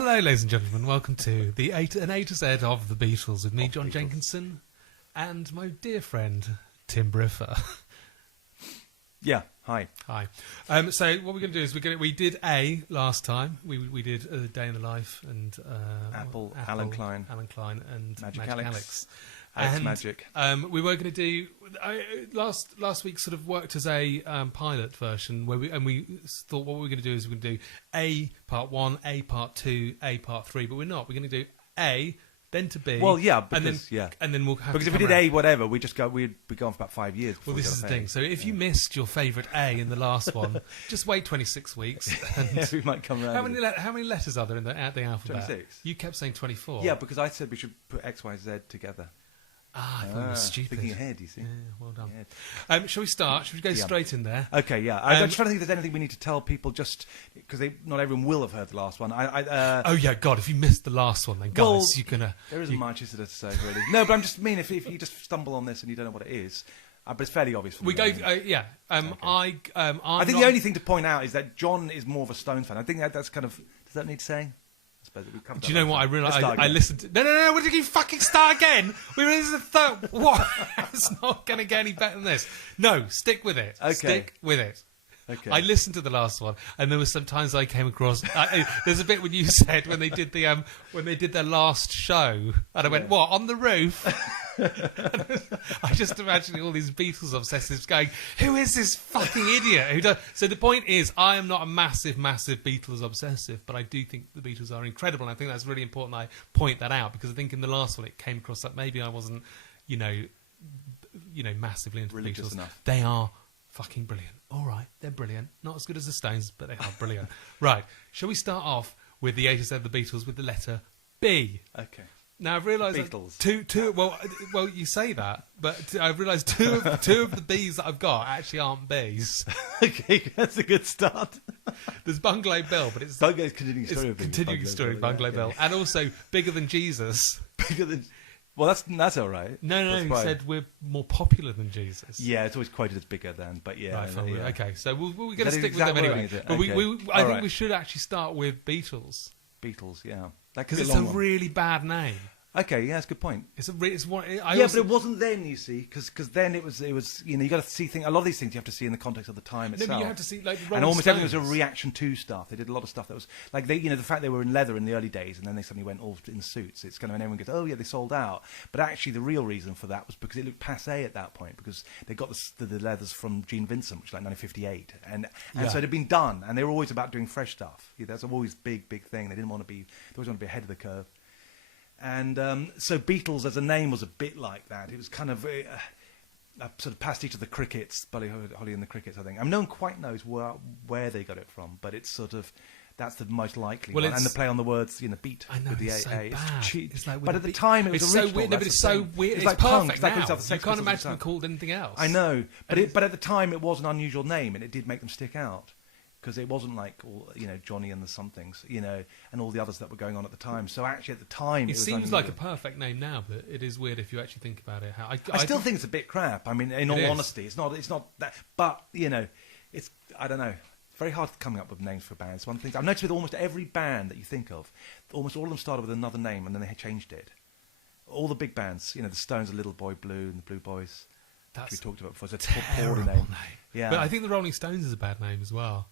Hello, ladies and gentlemen. Welcome to an A to Z of the Beatles with me, John Jenkinson, and my dear friend Tim Briffa. Yeah. Hi. Hi. So what we're going to do is we did A last time. We did A Day in the Life and Apple, Alan Klein, and Magic Alex. Alex Magic. We were going to do last week. Sort of worked as a pilot version where we thought what we were going to do is we're going to do A part 1, A part 2, A part 3, but we're not. We're going to do A, then to B. Well, yeah, because and then we'll have because to if we did A whatever, we'd be gone for about 5 years. Well, this is the thing. So if you missed your favourite A in the last one, just wait 26 weeks. And we might come around. How many letters are there at the alphabet? 26. You kept saying 24. Yeah, because I said we should put X, Y, Z together. I thought it was stupid. Thinking ahead, you see. Yeah, well done. Shall we start? Shall we go straight in there? Okay, yeah. I'm trying to think if there's anything we need to tell people, just because not everyone will have heard the last one. Oh yeah, God! If you missed the last one, then guys, you're gonna. There isn't much, is there, to say really? No, but I'm just mean if you just stumble on this and you don't know what it is. But it's fairly obvious. We go, yeah. Okay. I think the only thing to point out is that John is more of a Stones fan. I think that's kind of. Does that need saying? Do you know what I realised? I listened to... No, what did you fucking start again? We were in the third... What? It's not going to get any better than this. No, stick with it. Okay. Stick with it. Okay. I listened to the last one, and there were some times I came across... there's a bit when you said when they did their last show, and I went, what, on the roof? I just imagine all these Beatles obsessives going, who is this fucking idiot? Who does? So the point is, I am not a massive Beatles obsessive, but I do think the Beatles are incredible, and I think that's really important I point that out, because I think in the last one it came across that maybe I wasn't, massively into religious the Beatles. Enough. They are fucking brilliant. All right, they're brilliant. Not as good as the Stones, but they are brilliant. Right, shall we start off with the A to Z of the Beatles with the letter B? Okay. Now I've realised Beatles. Two. Well, you say that, but I've realised two of the B's that I've got actually aren't B's. Okay, that's a good start. There's Bungalow Bill, but it's continuing story of Bungalow Bill, and also Bigger Than Jesus. Bigger than. Well, that's all right. No. He said we're more popular than Jesus. Yeah, it's always quoted as bigger than, but yeah. Right, fine, yeah. Okay, so we're going to stick with them anyway. But okay. I think we should actually start with Beatles. Beatles, yeah. Because it's a really bad name. Okay, yeah, that's a good point. But it wasn't then, you see, because then it was you got to see things. A lot of these things you have to see in the context of the time itself. No, but you have to see like and almost Stones. everything was a reaction to stuff. They did a lot of stuff that was like the fact they were in leather in the early days, and then they suddenly went all in suits. It's kind of, and everyone goes, oh yeah, they sold out. But actually, the real reason for that was because it looked passé at that point, because they got the leathers from Gene Vincent, which was like 1958, and so it had been done, and they were always about doing fresh stuff. That's always big thing. They always want to be ahead of the curve. And so Beatles as a name was a bit like that. It was kind of a sort of pastiche of the Crickets, Buddy Holly and the Crickets, I think. I mean, no one quite knows where they got it from, but it's sort of, that's the most likely one. And the play on the words, beat with the it's A. So bad. It's like but at the time it was original. So weird. No, but it's so weird. It's like perfect punk. now. You can't imagine them called anything else. I know. But at the time it was an unusual name, and it did make them stick out. Because it wasn't like Johnny and the Somethings, and all the others that were going on at the time. So actually, at the time, it seems like a perfect name now, but it is weird if you actually think about it. I still think it's a bit crap. I mean, in all honesty, it's not that. But it's I don't know. It's very hard coming up with names for bands. One thing I've noticed with almost every band that you think of, almost all of them started with another name and then they changed it. All the big bands, the Stones, the Little Boy Blue, and the Blue Boys. That's which we talked about before. It's a terrible name. Yeah, but I think the Rolling Stones is a bad name as well.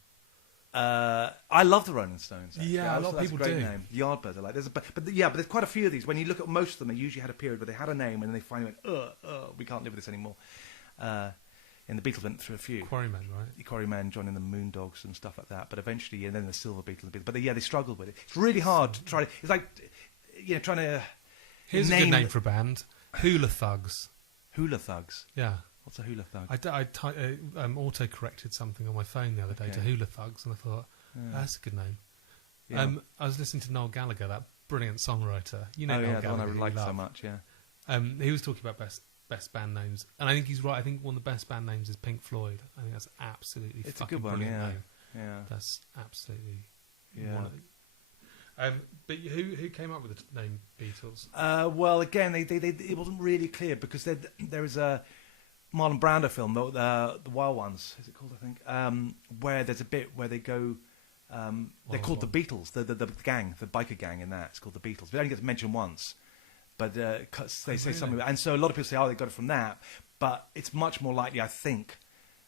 I love the Rolling Stones. Actually. Yeah, a lot of people do. Name. The Yardbirds are like. But there's quite a few of these. When you look at most of them, they usually had a period where they had a name and then they finally went, we can't live with this anymore. And the Beatles went through a few. Quarrymen, right? Quarrymen, John and the Moondogs and stuff like that. But eventually, and then the Silver Beatles. But they struggled with it. It's really hard to try to. It's like, trying to. Here's a good name for a band: Hula Thugs. Hula Thugs. Yeah. What's a hula thug? I auto-corrected something on my phone the other day to Hula Thugs, and I thought, that's a good name. Yeah. I was listening to Noel Gallagher, that brilliant songwriter. Noel Gallagher, the one I like so much, yeah. He was talking about best band names, and I think he's right. I think one of the best band names is Pink Floyd. I think that's absolutely it's fucking a good one, brilliant name. Yeah. That's absolutely... Yeah. But who came up with the name Beatles? Well, again, it wasn't really clear, because there is a Marlon Brando film, the Wild Ones, is it called, I think, where there's a bit where they go They're called the Beatles, the gang, the biker gang in that. It's called the Beatles. It only gets mentioned once, but they say something. And so a lot of people say, oh, they got it from that. But it's much more likely, I think,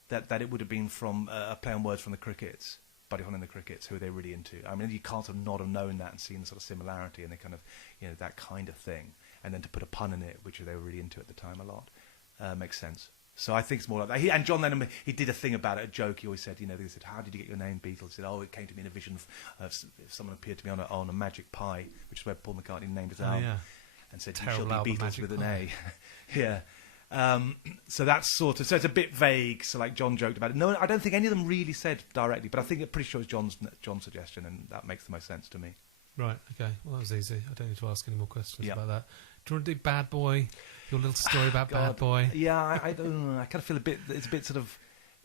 that it would have been from a play on words from the Crickets, Buddy Holly and the Crickets, who they're really into. I mean, you can't sort of not have known that and seen the sort of similarity and the kind of, that kind of thing. And then to put a pun in it, which they were really into at the time a lot, makes sense. So I think it's more like that. And John Lennon, he did a thing about it, a joke. He always said, they said, how did you get your name, Beatles? He said, oh, it came to me in a vision of someone appeared to me on a magic pie, which is where Paul McCartney named his album, and said, you shall be Beatles with an A. Yeah. So that's sort of, so it's a bit vague. So like John joked about it. No, I don't think any of them really said directly, but I think I'm pretty sure it's John's suggestion, and that makes the most sense to me. Right. Okay. Well, that was easy. I don't need to ask any more questions about that. Do you want to do Bad Boy? Your little story about Bad Boy? Yeah, I don't know. I kind of feel it's a bit sort of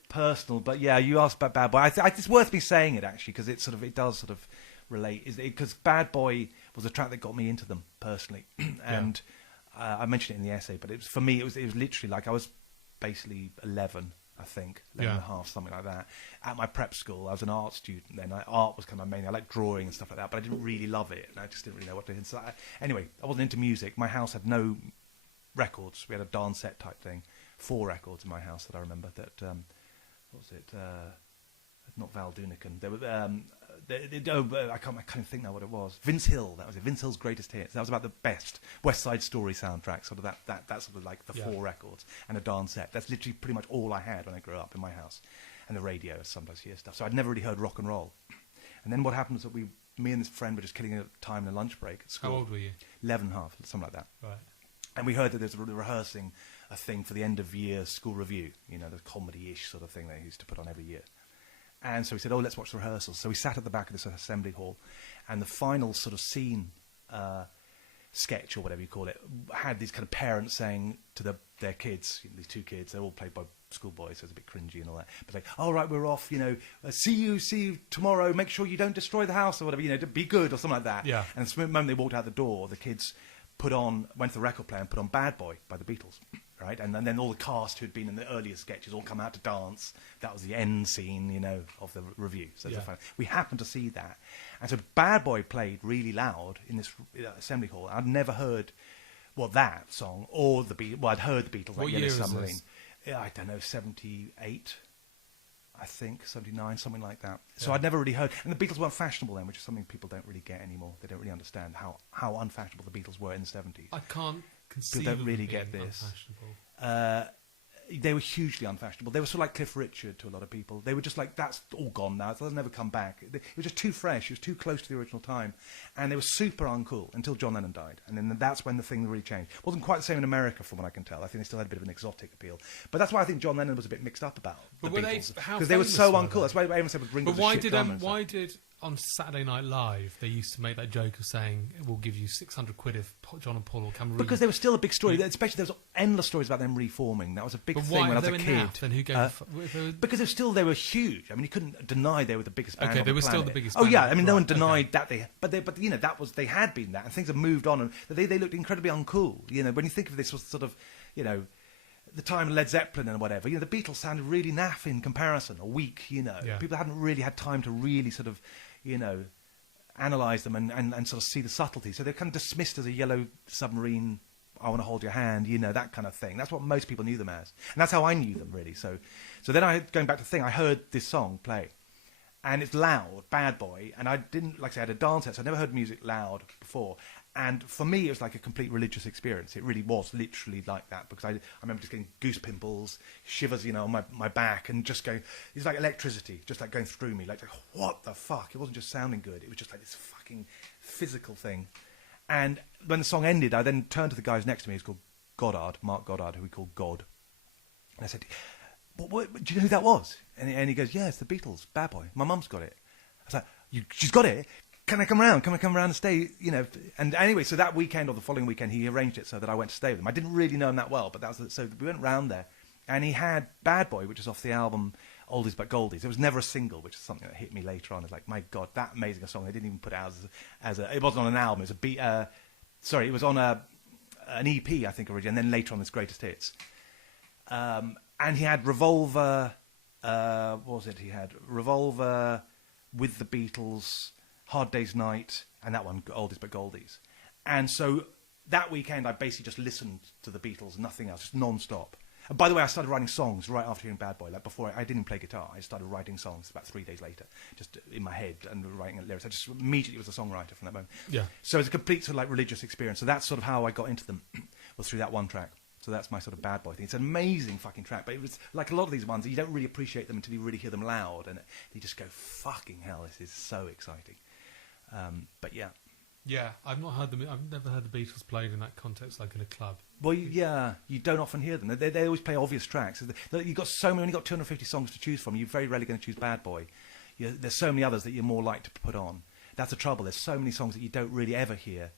personal, but yeah, you asked about Bad Boy. It's worth me saying it actually, because it does sort of relate. Because Bad Boy was a track that got me into them personally, and I mentioned it in the essay. But for me, it was literally like I was basically 11. I think 11 and a half, something like that. At my prep school, I was an art student then. Art was kind of mainly, I liked drawing and stuff like that, but I didn't really love it, and I just didn't really know what to do. So anyway, I wasn't into music. My house had no records. We had a dance set type thing. 4 records in my house that I remember. That what was it? Not Val Dunican. There were. I can't think now what it was. Vince Hill. That was it. Vince Hill's greatest hits. That was about the best West Side Story soundtrack. Sort of that sort of like the 4 records and a dance set. That's literally pretty much all I had when I grew up in my house, and the radio. Sometimes hear stuff. So I'd never really heard rock and roll. And then what happened was that me and this friend were just killing time in a lunch break at school. How old were you? 11 and a half, something like that. Right. And we heard that there's rehearsing a thing for the end of year school review. The comedy-ish sort of thing they used to put on every year. And so we said, oh, let's watch the rehearsals. So we sat at the back of this assembly hall, and the final sort of scene, sketch or whatever you call it, had these kind of parents saying to their kids, these 2 kids, they're all played by schoolboys, so it's a bit cringy and all that. But like, all right, we're off, see you tomorrow, make sure you don't destroy the house or whatever, be good or something like that. Yeah. And the moment they walked out the door, the kids went to the record player and put on Bad Boy by the Beatles. Right, and then all the cast who'd been in the earlier sketches all come out to dance. That was the end scene, of the review. So we happened to see that, and so Bad Boy played really loud in this assembly hall. I'd never heard that song or the Beatles. Well, I'd heard the Beatles. What year was this? Yeah, I don't know, 78, I think, 79, something like that. So I'd never really heard, and the Beatles weren't fashionable then, which is something people don't really get anymore. They don't really understand how unfashionable the Beatles were in the 70s. I can't. People don't really get this. They were hugely unfashionable. They were sort of like Cliff Richard to a lot of people. They were just like, that's all gone now. They'll never come back. It was just too fresh. It was too close to the original time. And they were super uncool until John Lennon died. And then that's when the thing really changed. It wasn't quite the same in America from what I can tell. I think they still had a bit of an exotic appeal. But that's why I think John Lennon was a bit mixed up about the Beatles. Because they were so uncool. That's why everyone said with Ringo was a shit drummer. Why did on Saturday Night Live they used to make that joke of saying we'll give you 600 quid if John and Paul will come? Because there was still a big story, especially there was endless stories about them reforming. That was a big thing when I was a kid. Then who gave? Because they were huge. I mean, you couldn't deny they were the biggest band. Okay, they were planet. still the biggest. Oh yeah, I mean, no one denied that that was they had been that, and things have moved on, and they looked incredibly uncool. When you think of this was sort of, the time of Led Zeppelin and whatever, the Beatles sounded really naff in comparison, or weak. People hadn't really had time to really sort of, analyse them and sort of see the subtlety. So they're kind of dismissed as a yellow submarine, I want to hold your hand, that kind of thing. That's what most people knew them as. And that's how I knew them, really. So then going back to the thing, I heard this song play. And it's loud, Bad Boy. And I didn't, like I said, I had a dance set, so I never heard music loud before. And for me, it was like a complete religious experience. It really was literally like that, because I remember just getting goose pimples, shivers, on my back, and just going, it's like electricity, just like going through me. Like, what the fuck? It wasn't just sounding good. It was just like this fucking physical thing. And when the song ended, I then turned to the guy who's next to me. He's called Goddard, Mark Goddard, who we call God. And I said, what, do you know who that was? And he goes, yeah, it's the Beatles, Bad Boy. My mum's got it. I was like, she's got it? Can I come around? Can I come around and stay? And anyway, so that weekend or the following weekend, he arranged it so that I went to stay with him. I didn't really know him that well, but so we went round there, and he had Bad Boy, which is off the album Oldies But Goldies. It was never a single, which is something that hit me later on. It's like, my God, that amazing a song. They didn't even put it out as a. It wasn't on an album. It was it was on an EP, I think, originally, and then later on this Greatest Hits. And he had Revolver. What was it? He had Revolver. with the Beatles, Hard Day's Night, and that one, Oldies But Goldies. And so that weekend, I basically just listened to the Beatles, nothing else, just non-stop. And by the way, I started writing songs right after hearing Bad Boy. Like before, I didn't play guitar. I started writing songs about 3 days later, just in my head and writing lyrics. I just immediately was a songwriter from that moment. Yeah. So it's a complete sort of like religious experience. So that's sort of how I got into them, was through that one track. So that's my sort of Bad Boy thing. It's an amazing fucking track, but it was like a lot of these ones, you don't really appreciate them until you really hear them loud, and you just go, fucking hell, this is so exciting. But yeah. Yeah, I've never heard the Beatles played in that context, like in a club. Well, yeah, you don't often hear them. They always play obvious tracks. You've got so many, when you've got 250 songs to choose from, you're very rarely going to choose Bad Boy. There's so many others that you're more likely to put on. That's the trouble. There's so many songs that you don't really ever hear.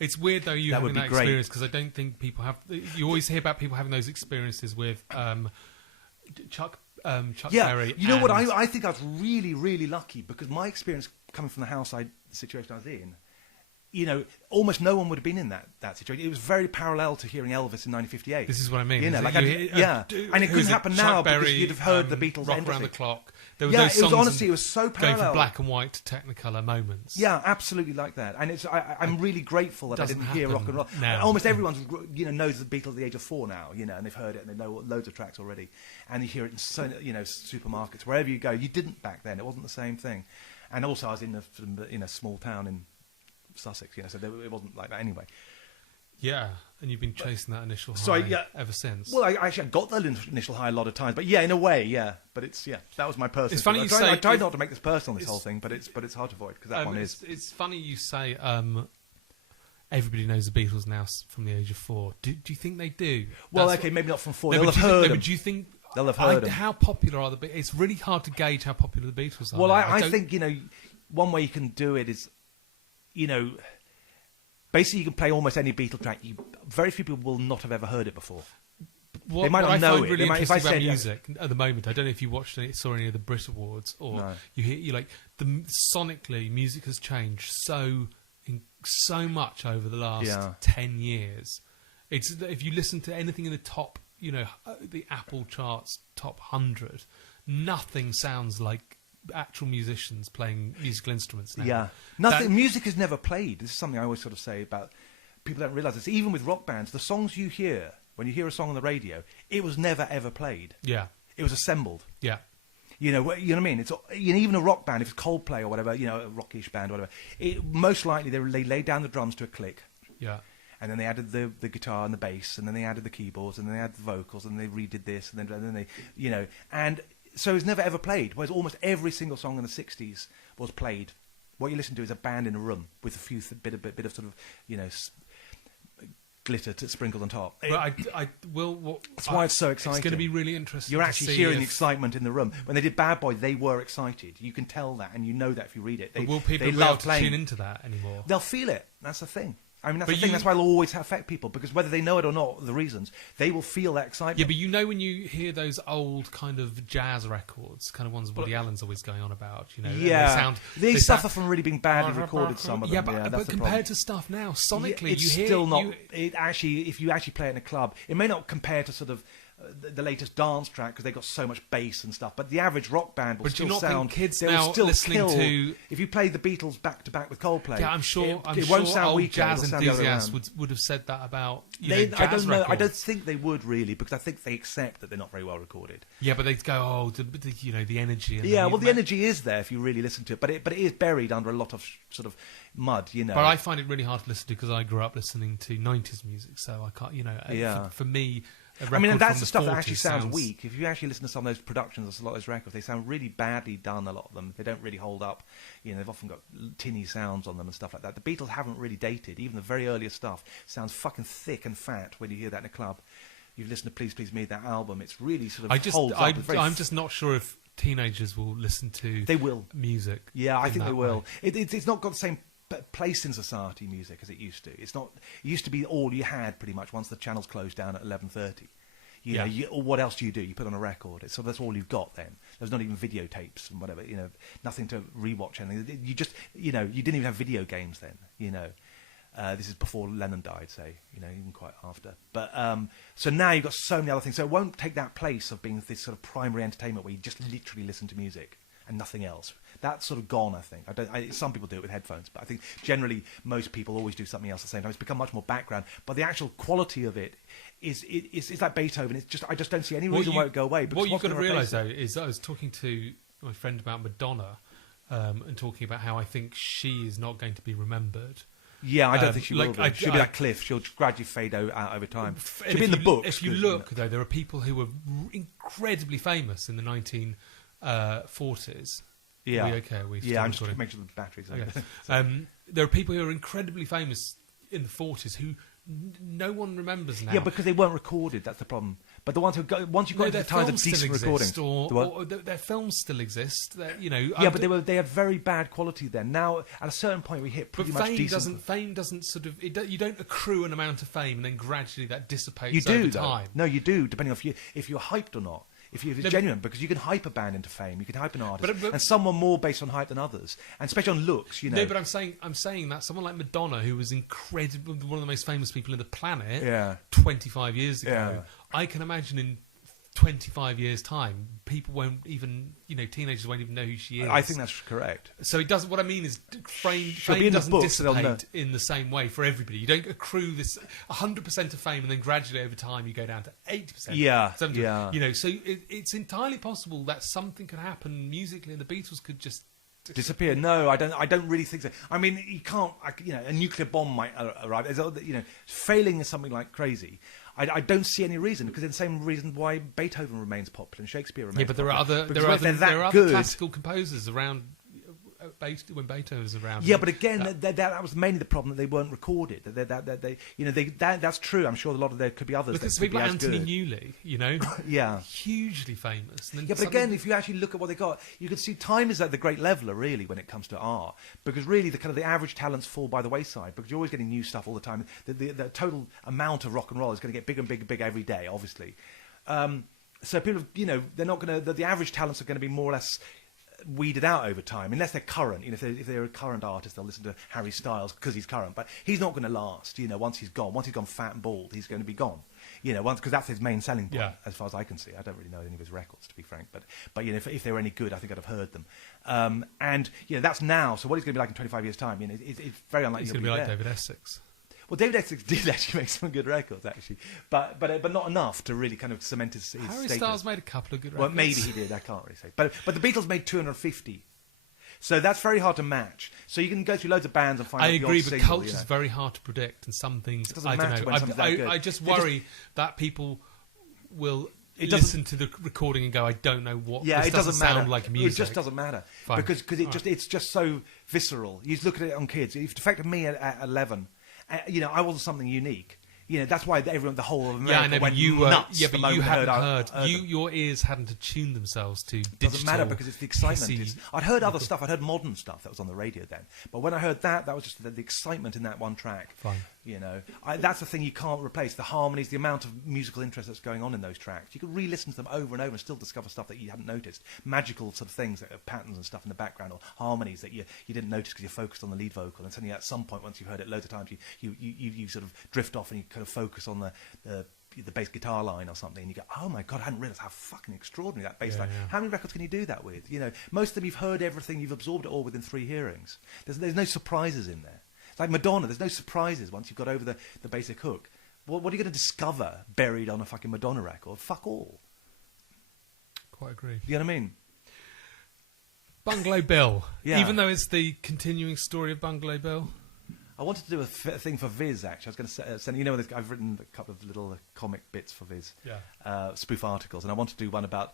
It's weird, though, you having that experience, because I don't think people have... You always hear about people having those experiences with Chuck Berry. You know what? I think I was really, really lucky, because my experience coming from the situation I was in, almost no one would have been in that situation. It was very parallel to hearing Elvis in 1958. This is what I mean. And it couldn't happen now because you'd have heard the Beatles Rock Around the Clock. There were those those songs, honestly, it was so parallel. Going from black and white to Technicolor moments. Yeah, absolutely like that. And I'm really grateful that I didn't hear rock and roll. Now. Almost everyone knows the Beatles at the age of 4 now, and they've heard it and they know loads of tracks already. And you hear it in supermarkets, wherever you go. You didn't back then. It wasn't the same thing. And also, I was in a small town in Sussex, so it wasn't like that anyway. Yeah, and you've been chasing that initial high ever since. Well, I got that initial high a lot of times, but yeah, in a way, yeah. But that was my personal. It's funny I tried not to make this personal, this whole thing, but it's hard to avoid because that one is. It's funny you say everybody knows the Beatles now from the age of 4. Do you think they do? Well, maybe not from 4. They'll have heard them. But do you think they'll have heard them? How popular are the Beatles? It's really hard to gauge how popular the Beatles are. Well, I think one way you can do it is, basically you can play almost any Beatle track. Very few people will not have ever heard it before. They might not know it. Really interesting about music at the moment. I don't know if you saw any of the Brit Awards, or you hear sonically music has changed so much over the last 10 years. It's if you listen to anything in the top, the Apple charts top 100, nothing sounds like actual musicians playing musical instruments now. Yeah, nothing. Music is never played. This is something I always sort of say about people don't realise this. Even with rock bands, the songs you hear when you hear a song on the radio, it was never ever played. Yeah, it was assembled. Yeah, you know what I mean. It's even a rock band, if it's Coldplay or whatever, a rockish band or whatever. Most likely they laid down the drums to a click. Yeah. And then they added the guitar and the bass, and then they added the keyboards, and then they added the vocals, and they redid this, and then they, and so it was never ever played. Whereas almost every single song in the 60s was played. What you listen to is a band in a room with a few bit of sort of glitter sprinkled on top. But I will. That's why it's so exciting. It's going to be really interesting. You're actually hearing the excitement in the room. When they did Bad Boy, they were excited. You can tell that, and you know that if you read it. But will people be able to tune into that anymore? They'll feel it. That's the thing. I mean, that's the thing. That's why it'll always affect people, because whether they know it or not, the reasons, they will feel that excitement. Yeah, but when you hear those old kind of jazz records, kind of ones Woody Allen's always going on about, Yeah, they suffer from really being badly recorded, some of them. Yeah, but compared to stuff now, sonically, it's still not. If you actually play it in a club, it may not compare to sort of the latest dance track because they got so much bass and stuff. But the average rock band will still sound. Think kids now listening to if you play the Beatles back to back with Coldplay, yeah, I'm sure won't sound old weaker, jazz enthusiasts would have said that about jazz I don't know. records. I don't think they would really, because I think they accept that they're not very well recorded. Yeah, but they'd go, the energy. And the energy is there if you really listen to it, but it is buried under a lot of sort of mud, But I find it really hard to listen to because I grew up listening to 90s music, so I can't. For me. I mean, and that's the stuff that actually sounds weak. If you actually listen to some of those productions, a lot of those records, they sound really badly done, a lot of them. They don't really hold up. They've often got tinny sounds on them and stuff like that. The Beatles haven't really dated. Even the very earliest stuff sounds fucking thick and fat when you hear that in a club. You've listened to Please Please Me, that album. It's really sort of holds up. I'm just not sure if teenagers will listen to music. Yeah, I think they will. It's not got the same place in society, music, as it used to. It used to be all you had pretty much once the channels closed down at 11:30. What else do? You put on a record. So that's all you've got then. There's not even videotapes and whatever. Nothing to rewatch anything. You just you didn't even have video games then. This is before Lennon died, say. Even quite after. But so now you've got so many other things. So it won't take that place of being this sort of primary entertainment where you just literally listen to music and nothing else. That's sort of gone, I think. Some people do it with headphones, but I think generally most people always do something else at the same time. It's become much more background, but the actual quality of it is like Beethoven. I just don't see any reason why it would go away. What you've got to realise, though, is I was talking to my friend about Madonna and talking about how I think she is not going to be incredibly Yeah, I don't think she will be. She'll be like Cliff. She'll gradually fade out over time. She'll be in the books. If you look, though, there are people who were incredibly famous in the 1940s. Yeah. Are we okay? I'm just making sure the battery's okay. There are people who are incredibly famous in the 40s who no one remembers now. Yeah, because they weren't recorded. That's the problem. But the ones who once you got into the times of decent recordings, or their films still exist. But they had very bad quality then. Now, at a certain point, we hit pretty much decent. Fame doesn't sort of. You don't accrue an amount of fame and then gradually that dissipates. You do, over time. No, you do, depending on if you're hyped or not. If it's genuine, because you can hype a band into fame, you can hype an artist, and some are more based on hype than others, and especially on looks. No, but I'm saying that someone like Madonna, who was incredible, one of the most famous people in the planet, 25 years ago, I can imagine in 25 years' time, people won't even, teenagers won't even know who she is. I think that's correct. So it doesn't. What I mean is, fame doesn't dissipate in the same way for everybody. You don't accrue this 100% of fame, and then gradually over time you go down to 80%. Yeah, 70%. So it's entirely possible that something could happen musically, and the Beatles could just disappear. No, I don't really think so. I mean, you can't. A nuclear bomb might arrive. Failing is something like crazy. I don't see any reason, because it's the same reason why Beethoven remains popular and Shakespeare remains popular. Yeah, but there are other classical composers around when Beethoven was around. Yeah, but again, that was mainly the problem, that they weren't recorded. That's true. I'm sure a lot of there could be others. Look at people like Anthony Newley, yeah, hugely famous. And then but again, if you actually look at what they got, you can see time is at the great leveler, really, when it comes to art, because really the average talents fall by the wayside, because you're always getting new stuff all the time. The total amount of rock and roll is going to get bigger and bigger and bigger every day, obviously. So people, they're not going to. The average talents are going to be more or less weeded out over time, unless they're current. If they're a current artist, they'll listen to Harry Styles because he's current, but he's not going to last. Once he's gone fat and bald, he's going to be gone. Because that's his main selling point, as far as I can see. I don't really know any of his records, to be frank, but if they were any good, I think I'd have heard them. And that's now. So what he's going to be like in 25 years' time? It's very unlikely. He's going to be like David Essex. Well, David Essex did actually make some good records, actually, but not enough to really kind of cement his status. Harry Styles made a couple of good records. Well, maybe he did. I can't really say. But the Beatles made 250. So that's very hard to match. So you can go through loads of bands and find. I agree, but culture is very hard to predict, and some things I don't know. I just worry that people will listen to the recording and go, "I don't know what." Yeah, it doesn't sound like music. It just doesn't matter because it's just so visceral. You look at it on kids. It affected me at 11. I wasn't something unique. That's why the whole of America went nuts. But you hadn't heard. Your ears hadn't attuned themselves to digital. It doesn't matter, because it's the excitement. I'd heard other stuff. I'd heard modern stuff that was on the radio then. But when I heard that was just the excitement in that one track. Fine. That's the thing you can't replace. The harmonies, the amount of musical interest that's going on in those tracks. You could re-listen to them over and over and still discover stuff that you hadn't noticed. Magical sort of things, patterns and stuff in the background, or harmonies that you didn't notice because you're focused on the lead vocal. And suddenly at some point, once you've heard it loads of times, you sort of drift off and you kind of focus on the bass guitar line or something, and you go, oh my God, I hadn't realised how fucking extraordinary that bass line. How many records can you do that with? Most of them you've heard everything, you've absorbed it all within 3 hearings. There's no surprises in there. Like Madonna, there's no surprises once you've got over the basic hook. What are you going to discover buried on a fucking Madonna record? Fuck all. Quite agree. You know what I mean? Bungalow Bill. Yeah. Even though it's the continuing story of Bungalow Bill. I wanted to do a thing for Viz, actually. I was going to send, I've written a couple of little comic bits for Viz, spoof articles, and I want to do one about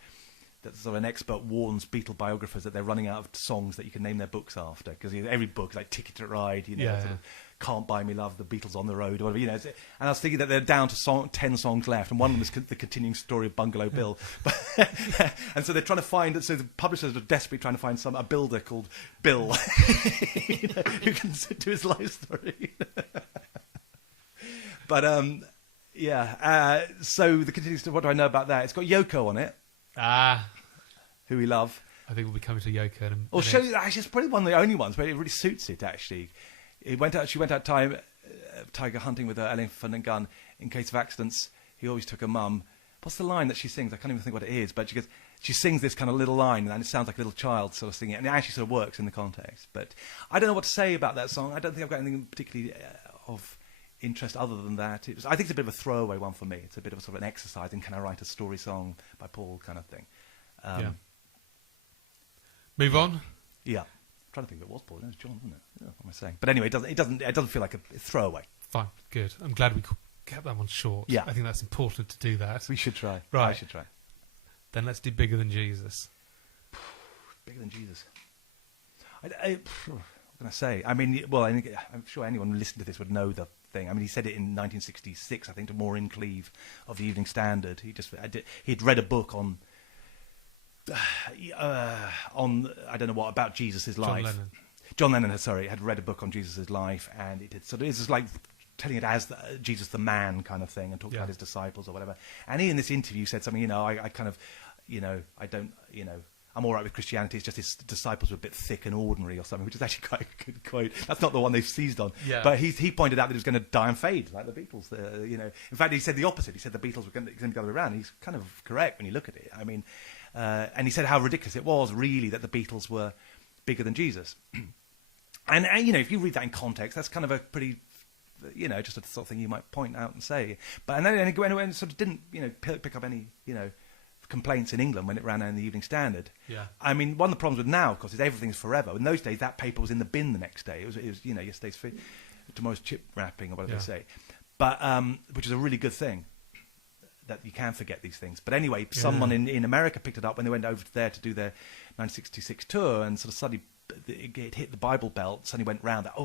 that sort of an expert warns Beatle biographers that they're running out of songs that you can name their books after, because every book is like Ticket to Ride, sort of Can't Buy Me Love, The Beatles on the Road, or whatever, And I was thinking that they're down to 10 songs left, and one of them is the continuing story of Bungalow Bill. And so they're trying to find, so the publishers are desperately trying to find a builder called Bill, who can do his life story. But, so the continuing story, what do I know about that? It's got Yoko on it. Who we love. I think we'll be coming to Yoko in a minute. Or actually, it's probably one of the only ones where it really suits it, actually. She went out tiger hunting with her elephant and gun in case of accidents. He always took her mum. what's the line that she sings? I can't even think what it is, but she sings this kind of little line, and it sounds like a little child sort of singing it, and it actually sort of works in the context. But I don't know what to say about that song. I don't think I've got anything particularly of interest other than that. I think it's a bit of a throwaway one for me. It's a bit of a sort of an exercise in, can I write a story song by Paul kind of thing. Yeah. Move on. Yeah. I'm trying to think if it was Paul. It was John, wasn't it? Yeah, what am I saying? But anyway, it doesn't feel like a throwaway. Fine. Good. I'm glad we kept that one short. Yeah. I think that's important to do that. We should try. Right. I should try. Then let's do Bigger Than Jesus. Bigger Than Jesus. What can I say? I mean, well, I'm sure anyone who listened to this would know the thing. I mean, he said it in 1966, I think, to Maureen Cleave of the Evening Standard. He'd read a book on I don't know what, about Jesus' life. John Lennon had read a book on Jesus' life, and it's just like telling it as Jesus the man kind of thing, and talked about his disciples or whatever. And he in this interview said something, I kind of, I don't, I'm all right with Christianity, it's just his disciples were a bit thick and ordinary or something, which is actually quite a good quote. That's not the one they've seized on. Yeah. But he pointed out that he was going to die and fade, like the Beatles. In fact, he said the opposite. He said the Beatles were going to go the other way around. He's kind of correct when you look at it. I mean, and he said how ridiculous it was, really, that the Beatles were bigger than Jesus. And if you read that in context, that's kind of a pretty, just a sort of thing you might point out and say. But and then it went and sort of didn't, pick up any, complaints in England when it ran out in the Evening Standard. Yeah. I mean, one of the problems with now, of course, is everything's forever. In those days, that paper was in the bin the next day. It was yesterday's tomorrow's chip wrapping or whatever they say. But which is a really good thing, that you can forget these things. But anyway, someone in America picked it up when they went over there to do their 1966 tour, and sort of suddenly it hit the Bible Belt. Suddenly went round that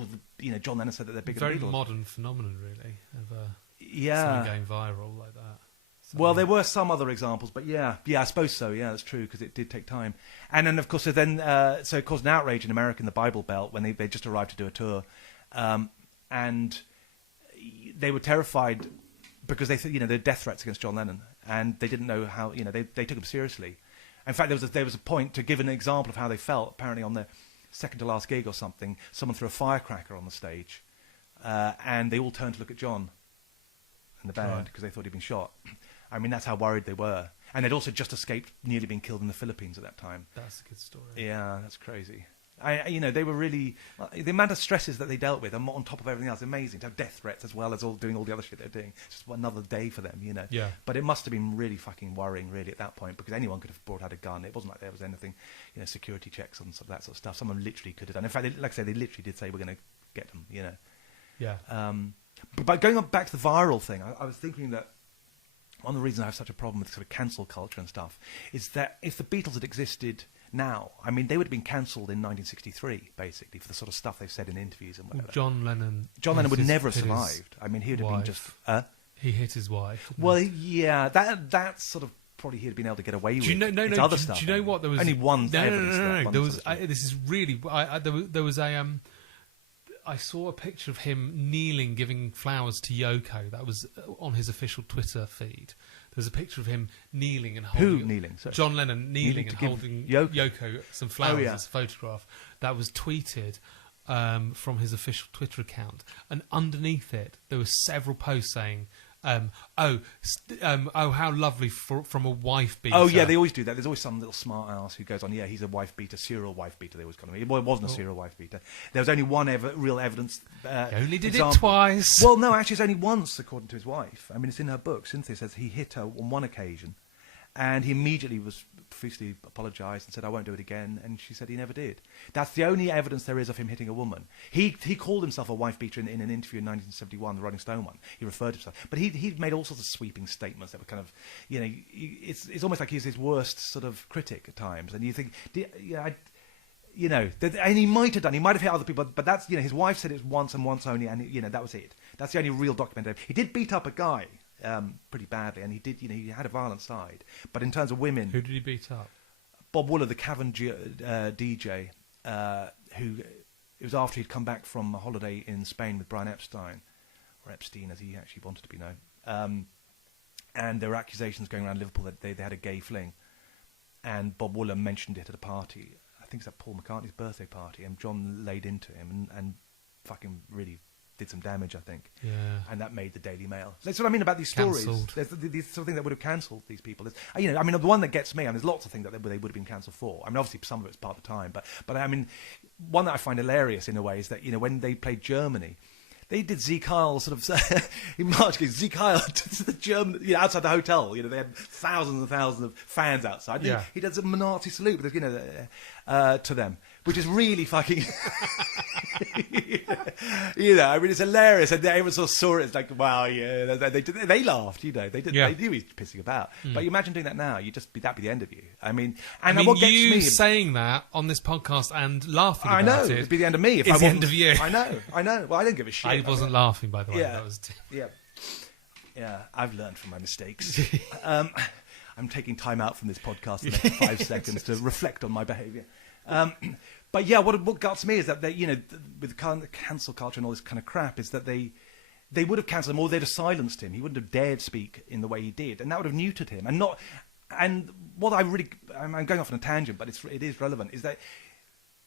John Lennon said that they're bigger than the Beatles. Very modern phenomenon, really, of something going viral like that. So, well, there were some other examples, but yeah, I suppose so. Yeah, that's true, because it did take time. And then, of course, it caused an outrage in America in the Bible Belt when they just arrived to do a tour, and they were terrified because they there were death threats against John Lennon, and they didn't know how. They took him seriously. In fact, there was a point to give an example of how they felt. Apparently, on the second to last gig or something, someone threw a firecracker on the stage, and they all turned to look at John and the band because they thought he'd been shot. I mean, that's how worried they were. And they'd also just escaped nearly being killed in the Philippines at that time. That's a good story. Yeah, that's crazy. They were really... the amount of stresses that they dealt with, and on top of everything else, amazing. To have death threats as well as doing all the other shit they're doing. It's just another day for them, Yeah. But it must have been really fucking worrying, really, at that point, because anyone could have brought out a gun. It wasn't like there was anything, security checks and that sort of stuff. Someone literally could have done. In fact, like I say, they literally did say, we're going to get them, Yeah. But going on back to the viral thing, I was thinking that one of the reasons I have such a problem with sort of cancel culture and stuff is that if the Beatles had existed now, I mean, they would have been cancelled in 1963, basically, for the sort of stuff they've said in interviews and whatever. John Lennon would never have survived. I mean, he would have been just... He hit his wife. Well, yeah, that sort of probably he'd have been able to get away with. Other stuff. Do you know what? There was only one. No. There was. This is really. There was a. I saw a picture of him kneeling, giving flowers to Yoko. That was on his official Twitter feed. There was a picture of him kneeling and holding... Who kneeling? Sorry. John Lennon kneeling and holding Yoko some flowers as a photograph. That was tweeted from his official Twitter account. And underneath it, there were several posts saying... how lovely from a wife beater. Oh, yeah, they always do that. There's always some little smart ass who goes on, yeah, he's a wife beater, serial wife beater, they always call him. Well, it wasn't a serial wife beater. There was only one real evidence. He only did example. It twice. Well, no, actually, it's only once, according to his wife. I mean, it's in her book. Cynthia says he hit her on one occasion, and he immediately was profusely apologised and said, I won't do it again, and she said he never did. That's the only evidence there is of him hitting a woman. He called himself a wife beater in an interview in 1971, the Rolling Stone one. He referred to himself. But he made all sorts of sweeping statements that were kind of, it's almost like he's his worst sort of critic at times. And you think, and he might have hit other people, but that's, his wife said it was once and once only, and, that was it. That's the only real documented. He did beat up a guy. Pretty badly, and he did. He had a violent side. But in terms of women, who did he beat up? Bob Wooler, the Cavern DJ, who it was after he'd come back from a holiday in Spain with Brian Epstein, or Epstein as he actually wanted to be known. And there were accusations going around Liverpool that they had a gay fling, and Bob Wooler mentioned it at a party. I think it's at Paul McCartney's birthday party, and John laid into him and fucking really did some damage, I think. Yeah. And that made the Daily Mail. That's what I mean about these stories. Cancelled. There's something that would have cancelled these people. You know, I mean, the one that gets me, and there's lots of things that they would have been cancelled for. I mean, obviously some of it's part of the time, but I mean, one that I find hilarious in a way is that, you know, when they played Germany, they did Zeke Heil sort of in March. Zeke Heil to the German, you know, outside the hotel. You know, they had thousands and thousands of fans outside. Yeah. He does a Nazi salute, you know, to them, which is really fucking. You know, I mean, it's hilarious, and everyone sort of saw it. It's like, wow, yeah, they laughed. You know, they did. Yeah. They knew he was pissing about. But you imagine doing that now, that'd be the end of you. I mean, I mean, what gets you me saying that on this podcast and laughing I about know, it. it'd be the end of me if it's I the wasn't. end of you. I know. Well, I didn't give a shit. I wasn't laughing, by the way. Yeah. That was Yeah, I've learned from my mistakes. I'm taking time out from this podcast in the next 5 seconds to reflect on my behaviour. But yeah, what guts me is that they, you know, with the cancel culture and all this kind of crap, is that they would have cancelled him, or they'd have silenced him. He wouldn't have dared speak in the way he did, and that would have neutered him. And what I'm going off on a tangent, but it is relevant, is that,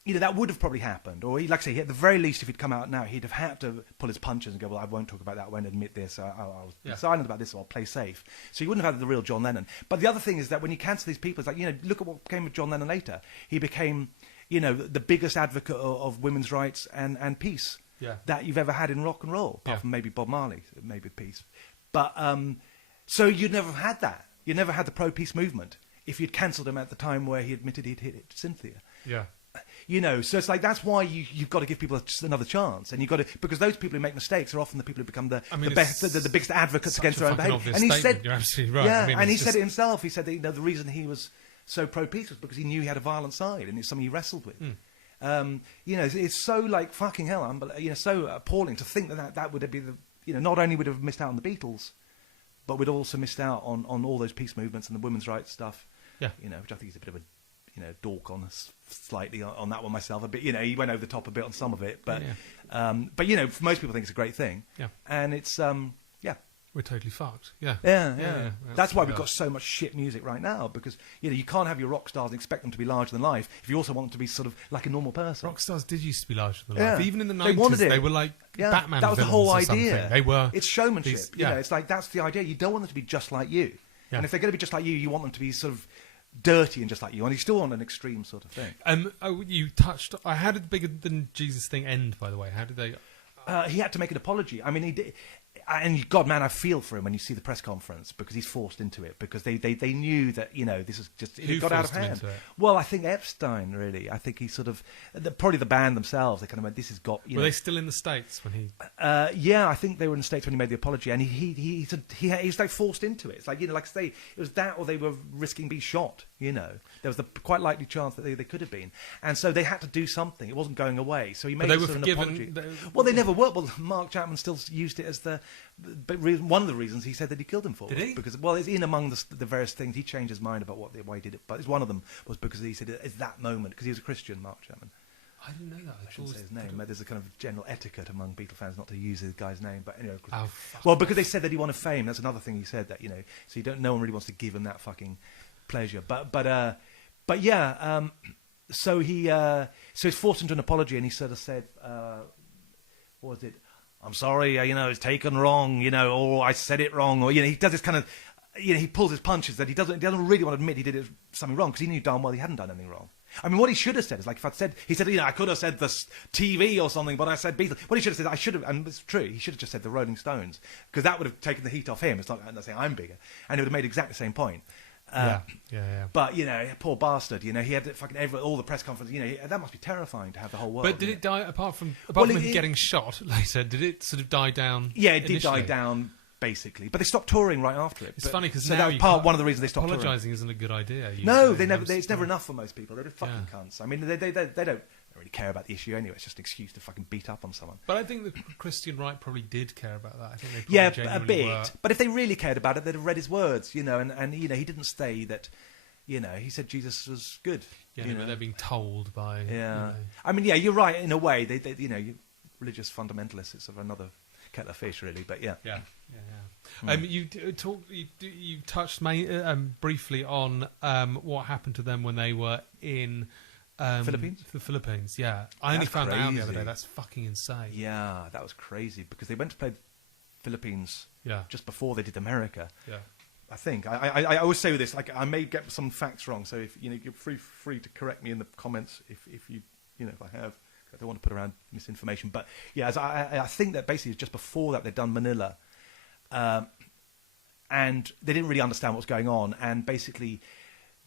you know, that would have probably happened. Or, like I say, at the very least, if he'd come out now, he'd have had to pull his punches and go, well, I won't talk about that, I won't admit this, I'll be silent about this, or I'll play safe. So he wouldn't have had the real John Lennon. But the other thing is that when you cancel these people, it's like, you know, look at what came with John Lennon later. He became, you know, the biggest advocate of women's rights and peace that you've ever had in rock and roll, apart from maybe Bob Marley, maybe peace. But, so you'd never have had that. You'd never had the pro-peace movement if you'd cancelled him at the time where he admitted he'd hit Cynthia. Yeah. You know, so it's like, that's why you've got to give people another chance, and you've got to, because those people who make mistakes are often the people who become the biggest advocates against their own behaviour. And he said, you're absolutely right. Yeah, I mean, and he said it himself. He said that, you know, the reason he was so pro-peace was because he knew he had a violent side, and it's something he wrestled with. You know, it's so like fucking hell, you know, so appalling to think that would be the, you know, not only would have missed out on the Beatles, but we'd also missed out on all those peace movements and the women's rights stuff. Yeah, you know, which I think is a bit of a, you know, dork on us slightly on that one myself a bit. You know, he went over the top a bit on some of it, but you know, for most people, I think it's a great thing. Yeah, and it's we're totally fucked. Yeah. That's why we've got so much shit music right now, because, you know, you can't have your rock stars and expect them to be larger than life if you also want them to be sort of like a normal person. Rock stars did used to be larger than life. Even in the 90s, they wanted it. They were like Batman. That was the whole idea. They were. It's showmanship. You know, it's like, that's the idea. You don't want them to be just like you. Yeah. And if they're going to be just like you want them to be sort of dirty and just like you, and you still want an extreme sort of thing. You touched. How did the Bigger Than Jesus thing end, by the way? How did they? He had to make an apology. I mean, he did. And God, man, I feel for him when you see the press conference, because he's forced into it, because they knew that, you know, this is just, it got out of hand. Well, I think Epstein, really. I think he sort of, probably the band themselves, they kind of went, this has got, you know. Were they still in the States when he? Yeah, I think they were in the States when he made the apology, and he's like forced into it. It's like, you know, like say, it was that, or they were risking being shot, you know. There was the quite likely chance that they could have been. And so they had to do something. It wasn't going away. So he made an apology. Well, they never were. Well, Mark Chapman still used it as but one of the reasons he said that he killed him for. Did he? Because, well, it's in among the various things. He changed his mind about why he did it. But one of them was because he said it's that moment, because he was a Christian, Mark Chapman. I didn't know that. I shouldn't say his name. There's a kind of general etiquette among Beatle fans not to use his guy's name. But anyway, well, because they said that he wanted fame. That's another thing he said, that, you know, so no one really wants to give him that fucking pleasure. But yeah, so he's forced into an apology, and he sort of said, what was it? I'm sorry, you know, it's taken wrong, you know, or I said it wrong, or, you know, he does this kind of, you know, he pulls his punches that he doesn't really want to admit he did something wrong, because he knew darn well he hadn't done anything wrong. I mean, what he should have said is, like, if I'd said, he said, you know, I could have said the TV or something, but I said Beatles. What he should have said, I should have, and it's true, he should have just said the Rolling Stones, because that would have taken the heat off him. It's not saying I'm bigger, and it would have made exactly the same point. But, you know, poor bastard, you know, he had fucking all the press conference, you know, that must be terrifying to have the whole world. But did it die, apart from him getting shot later, did it sort of die down? Yeah, it did die down, basically. But they stopped touring right after it. It's funny, because now one of the reasons they stopped touring. Apologising isn't a good idea. No, it's never enough for most people. They're fucking cunts. I mean, they don't really care about the issue anyway. It's just an excuse to fucking beat up on someone. But I think the Christian right probably did care about that. I think they probably a bit. Were. But if they really cared about it, they'd have read his words, you know. And you know, he didn't say that. You know, he said Jesus was good. Yeah, but they're being told by. Yeah, you know. I mean, yeah, you're right in a way. They you know, religious fundamentalists. It's sort of another kettle of fish, really. But yeah. You touched briefly on what happened to them when they were in Philippines? The Philippines, yeah. I only found that out the other day. That's fucking insane. Yeah, that was crazy because they went to play Philippines Yeah. just before they did America. Yeah. I think. I always say with this, like, I may get some facts wrong, so if you're free to correct me in the comments if you if I have. I don't want to put around misinformation, but yeah, I think that basically just before that they'd done Manila, and they didn't really understand what was going on, and basically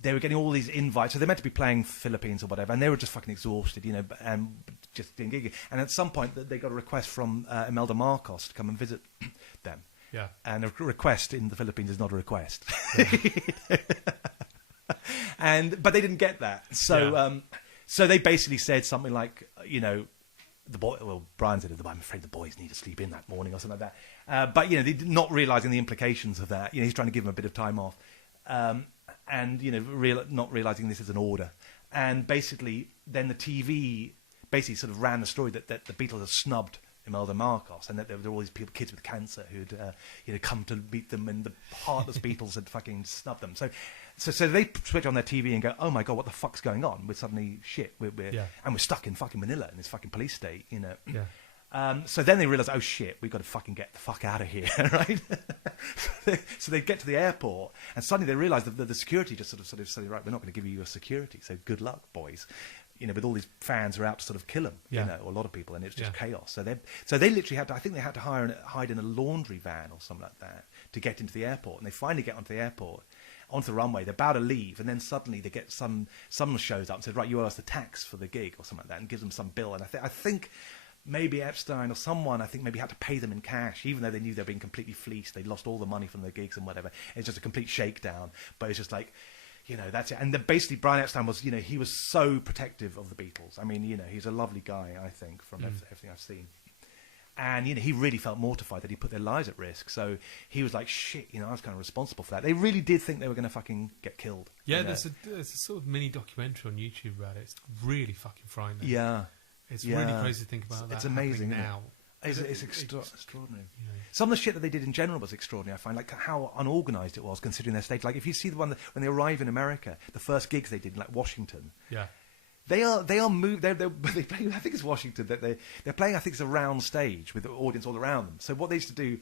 they were getting all these invites. So they're meant to be playing Philippines or whatever, and they were just fucking exhausted, and just doing gigging. And at some point, they got a request from Imelda Marcos to come and visit them. Yeah. And a request in the Philippines is not a request. Yeah. But they didn't get that. So so they basically said something like, Brian said, I'm afraid the boys need to sleep in that morning or something like that. But, they did not realising the implications of that. He's trying to give them a bit of time off. And not realising this is an order. And basically, then the TV basically sort of ran the story that the Beatles had snubbed Imelda Marcos, and that there were all these kids with cancer who'd come to meet them, and the heartless Beatles had fucking snubbed them. So they switch on their TV and go, oh my God, what the fuck's going on? We're suddenly shit. And we're stuck in fucking Manila in this fucking police state, Yeah. So then they realise, oh shit, we've got to fucking get the fuck out of here, right? So they get to the airport, and suddenly they realise that the security just sort of said, right, we're not going to give you your security, so good luck, boys. With all these fans who are out to sort of kill them, or a lot of people, and it's just chaos. So they literally had to, I think they had to hide in a laundry van or something like that to get into the airport, and they finally get onto the airport, onto the runway. They're about to leave, and then suddenly they get someone shows up and says, right, you owe us the tax for the gig or something like that, and gives them some bill. And I think maybe Epstein or someone, I think maybe had to pay them in cash, even though they knew they were being completely fleeced. They'd lost all the money from the gigs and whatever. It's just a complete shakedown. But it's just like, that's it. And basically, Brian Epstein was, he was so protective of the Beatles. I mean, he's a lovely guy, I think, from everything I've seen. And, he really felt mortified that he put their lives at risk. So he was like, shit, I was kind of responsible for that. They really did think they were going to fucking get killed. Yeah, there's a sort of mini documentary on YouTube about it. It's really fucking frightening. Yeah. It's really crazy to think about that. It's amazing now. It's extraordinary. Some of the shit that they did in general was extraordinary, I find, like how unorganised it was considering their stage. Like if you see the one when they arrive in America, the first gigs they did in like Washington. Yeah. They are moved. They play, I think it's Washington. That they're playing. I think it's a round stage with the audience all around them. So what they used to do,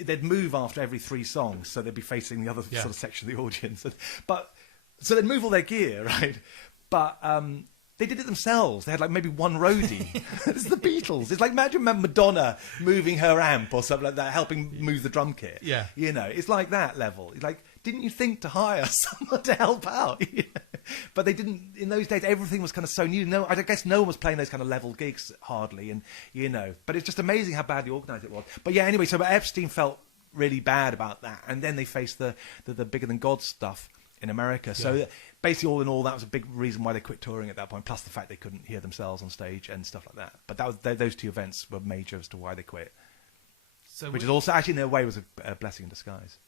they'd move after every 3 songs, so they'd be facing the other sort of section of the audience. So they'd move all their gear, right? But they did it themselves. They had like maybe one roadie. It's the Beatles. It's like imagine Madonna moving her amp or something like that, helping move the drum kit. Yeah, it's like that level. It's like, didn't you think to hire someone to help out? But they didn't. In those days, everything was kind of so new. No, I guess no one was playing those kind of level gigs hardly, and But it's just amazing how badly organised it was. But yeah, anyway, so Epstein felt really bad about that, and then they faced the bigger than God stuff in America. So basically, all in all, that was a big reason why they quit touring at that point. Plus the fact they couldn't hear themselves on stage and stuff like that. But those 2 events were major as to why they quit. So which is also actually in a way was a blessing in disguise.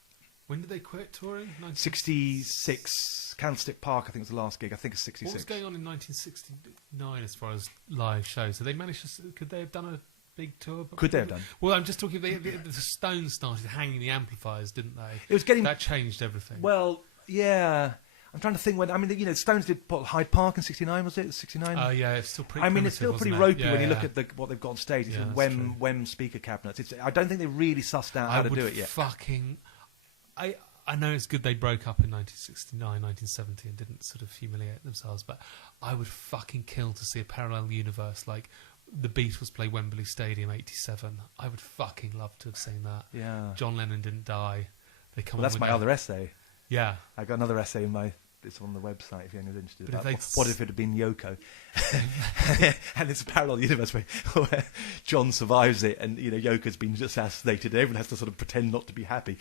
When did they quit touring? 66. Candlestick Park, I think, was the last gig. I think it's 66. What was going on in 1969 as far as live shows? So they managed to... Could they have done a big tour? Could they have done? Well, I'm just talking... The Stones started hanging the amplifiers, didn't they? It was getting... That changed everything. Well, yeah... I'm trying to think when. I mean, Stones did Hyde Park in '69, was it? '69. Oh yeah, it's still pretty. I mean, it's still pretty ropey when you look at what they've got on stage. It's Wem speaker cabinets. I don't think they really sussed out how to do it yet. I know it's good they broke up in 1969, 1970 and didn't sort of humiliate themselves, but I would fucking kill to see a parallel universe like the Beatles play Wembley Stadium '87. I would fucking love to have seen that. Yeah. John Lennon didn't die. They come. Well, that's my other essay. Yeah. I got another essay in it's on the website if anyone's interested. But what if it had been Yoko? And it's a parallel universe where John survives it and Yoko's been assassinated and everyone has to sort of pretend not to be happy.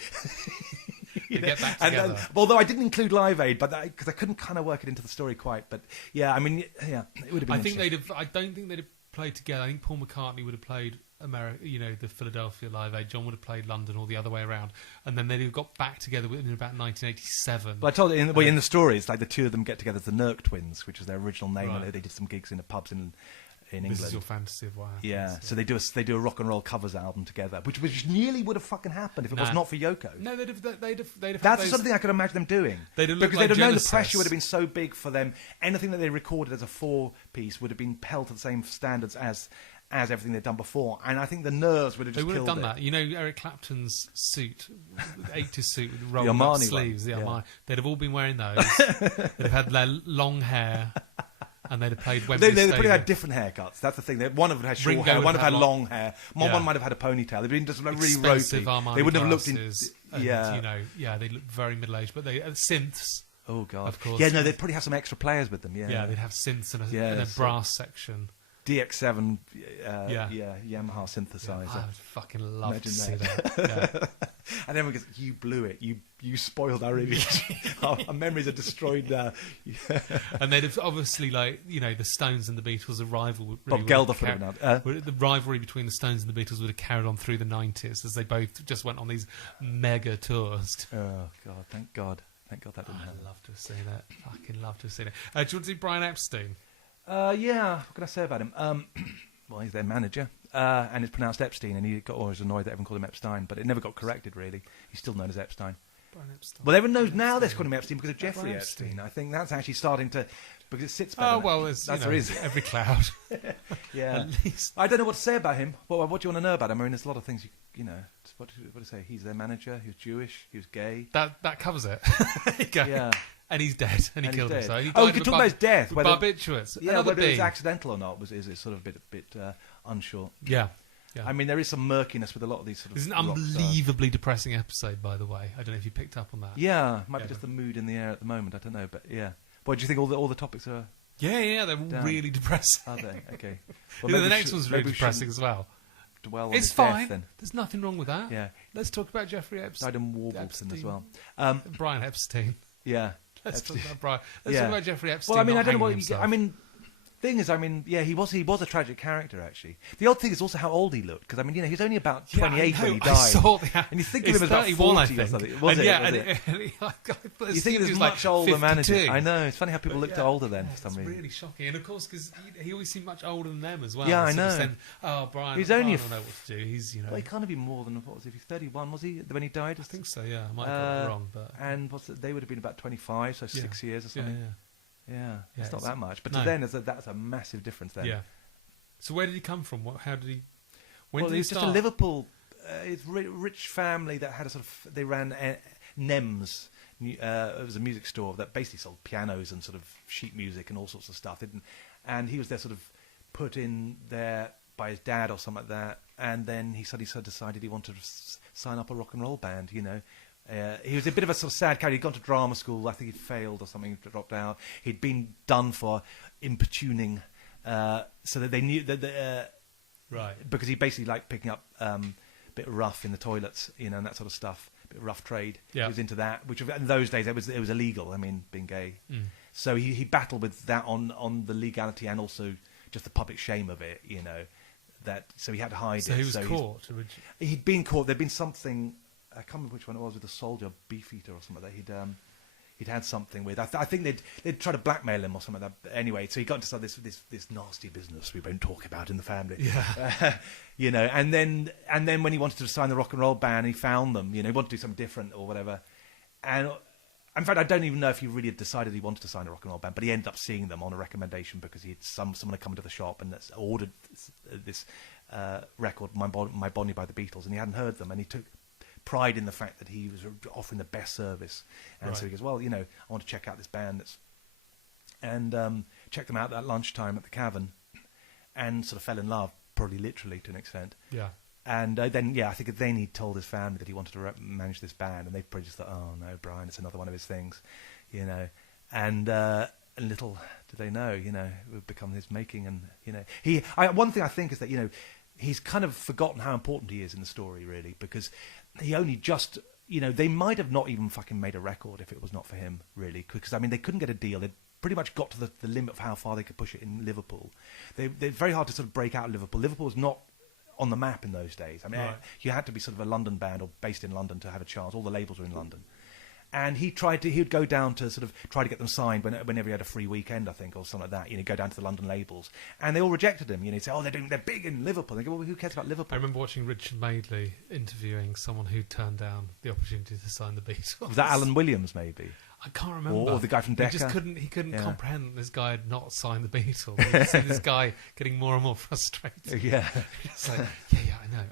Get back together. Although I didn't include Live Aid, but because I couldn't kind of work it into the story quite. But yeah, I mean, yeah, it would have been. I don't think they'd have played together. I think Paul McCartney would have played America, the Philadelphia Live Aid. John would have played London, or the other way around, and then they'd have got back together in about 1987. But I told you in the story, it's like the 2 of them get together as the Nurk Twins, which was their original name, right. And they did some gigs in the pubs in in This England. is your fantasy of what happens. Yeah, so they do a rock and roll covers album together, which nearly would have fucking happened if it was Nah. not for Yoko. No, they'd have That's the sort of thing I could imagine them doing. They'd have because looked they'd like have known the Genesis. pressure would have been so big for them. Anything that they recorded as a 4-piece would have been held to the same standards as everything they'd done before. And I think the nerves would have They just would have killed done it. that. You know, Eric Clapton's suit, 80s suit with rolled Armani up one, sleeves, the yeah. Armani. They'd have all been wearing those. They'd have had their long hair, and they'd have played Wembley They probably Stadium. had different haircuts. That's the thing. One of them had short Ringo hair, would one of have them had had long hair. One Yeah. might have had a ponytail. They'd been just like really Expensive ropey. Armani They wouldn't have looked glasses, and, yeah. you know, yeah, they looked very middle-aged, but they synths. Oh god. Of course. Yeah, no, they'd probably have some extra players with them. Yeah. Yeah, they'd have synths and Yeah, a so- brass section. DX7, Yeah. Yamaha synthesizer. I would fucking love Imagine to see that. that. Yeah. And everyone goes, "You blew it. You spoiled our image. our memories are destroyed now." And they'd have obviously, like, you know, the Stones and the Beatles' rivalry. Bob Geldof would have done. The rivalry between the Stones and the Beatles would have carried on through the 90s as they both just went on these mega tours. Oh god! Thank God that didn't I'd happen. love to have seen that. Fucking love to have seen it. Do you want to see Brian Epstein? Yeah. What can I say about him? Well, he's their manager, and it's pronounced Epstein, and he got always annoyed that everyone called him Epstein, but it never got corrected. Really, he's still known as Epstein. Brian Epstein. Well, everyone knows now they're calling him Epstein because of Jeffrey Brian Epstein. Epstein. I think that's actually starting to because it sits better. Oh, now. well, there's, that's you know, every cloud. Yeah. At least. I don't know what to say about him. Well, what do you want to know about him? I mean, there's a lot of things. You know, what do you say? He's their manager. He was Jewish. He was gay. That covers it. Okay. Yeah. And he's dead. And he And killed he's himself. dead. He Oh, died you could of talk about his death. with barbiturates. Yeah, Another whether it was bee. accidental or not is sort of a bit unsure. Yeah. Yeah. I mean, there is some murkiness with a lot of these sort of. It's an rock stars. unbelievably depressing episode, by the way. I don't know if you picked up on that. Yeah, might Yeah. be just the mood in the air at the moment. I don't know, but yeah. What do you think? All the topics are Yeah, they're all Damn. really depressing. are they? Okay. You know, maybe the next we one's should- really maybe we depressing shouldn't as well. Dwell on It's his death, fine. then. There's nothing wrong with that. Yeah. Let's talk about Jeffrey Epstein. Died in Warbleston as Epstein. well. Brian Epstein. Yeah. Let's Epstein. talk about Brian. Let's Yeah. talk about Jeffrey Epstein. Well, I mean, not I don't know hanging what. himself. I mean, thing is, I mean, yeah, he was a tragic character actually. The odd thing is also how old he looked because I mean, you know, he was only about 28 when he died. I saw the, And you think of him it's as about 31, 40 I or think. something. Was and it? yeah, Was and it? you You think of this much older manager. I know. It's funny how people looked older then for some It's reason. really shocking, and of course, because he always seemed much older than them as well. Yeah, I Sort of know. saying, oh, Brian, He's Brian only will know what to do. He's, you know, Well, he can't have been more than what was he? 31 was he when he died? I think so. Yeah, I might have got it wrong, but And they would have been about 25, so Yeah. 6 years or yeah, something. yeah, Yeah, Yeah, it's not it's- that much. But no. to then, that's a massive difference then. yeah. So where did he come from? How did he? When Well, did he he was just start? a Liverpool, it's rich family that had a sort of. They ran Nems. It was a music store that basically sold pianos and sort of sheet music and all sorts of stuff. And he was there sort of put in there by his dad or something like that. And then he suddenly decided he wanted to sign up a rock and roll band. You know, he was a bit of a sort of sad character. He'd gone to drama school. I think he'd failed or something. Dropped out. He'd been done for importuning. So that they knew that Right. because he basically liked picking up a bit of rough in the toilets, you know, and that sort of stuff, a bit of rough trade. Yeah. He was into that, which in those days it was illegal. I mean, being gay. Mm. So he battled with that on the legality and also just the public shame of it, you know. So he had to hide So it. he was he's- caught. He'd been caught. There'd been something. I can't remember which one it was with a soldier, Beefeater or something like that. He'd had something with. I think they'd try to blackmail him or something like that. But anyway, so he got into this nasty business we won't talk about in the family. Yeah. You know, and then when he wanted to sign the rock and roll band, he found them. You know, he wanted to do something different or whatever. And in fact, I don't even know if he really had decided he wanted to sign a rock and roll band, but he ended up seeing them on a recommendation because someone had come into the shop and ordered this record, My Bonnie by the Beatles, and he hadn't heard them, and he took pride in the fact that he was offering the best service, and so he goes, well, you know, I want to check out this band and checked them out at lunchtime at the Cavern, and sort of fell in love, probably literally to an extent. Yeah. And then, I think then he told his family that he wanted to manage this band, and they probably just thought, oh no, Brian, it's another one of his things, you know. And little did they know, you know, it would become his making, and you know, one thing I think is that, you know, he's kind of forgotten how important he is in the story, really, because he only just, you know, they might have not even fucking made a record if it was not for him, really, because I mean, they couldn't get a deal. They'd pretty much got to the limit of how far they could push it in Liverpool. They're very hard to sort of break out of Liverpool. Liverpool was not on the map in those days. I mean, Right. you had to be sort of a London band or based in London to have a chance. All the labels were in London. And he would go down to sort of try to get them signed whenever he had a free weekend, I think, or something like that. You know, go down to the London labels, and they all rejected him. You know, he'd say, "Oh, they're big in Liverpool." They go, "Well, who cares about Liverpool?" I remember watching Richard Madeley interviewing someone who turned down the opportunity to sign the Beatles. Was that Alan Williams, maybe? I can't remember. Or the guy from Decca. He couldn't comprehend that this guy had not signed the Beatles. You see this guy getting more and more frustrated. Yeah. It's like,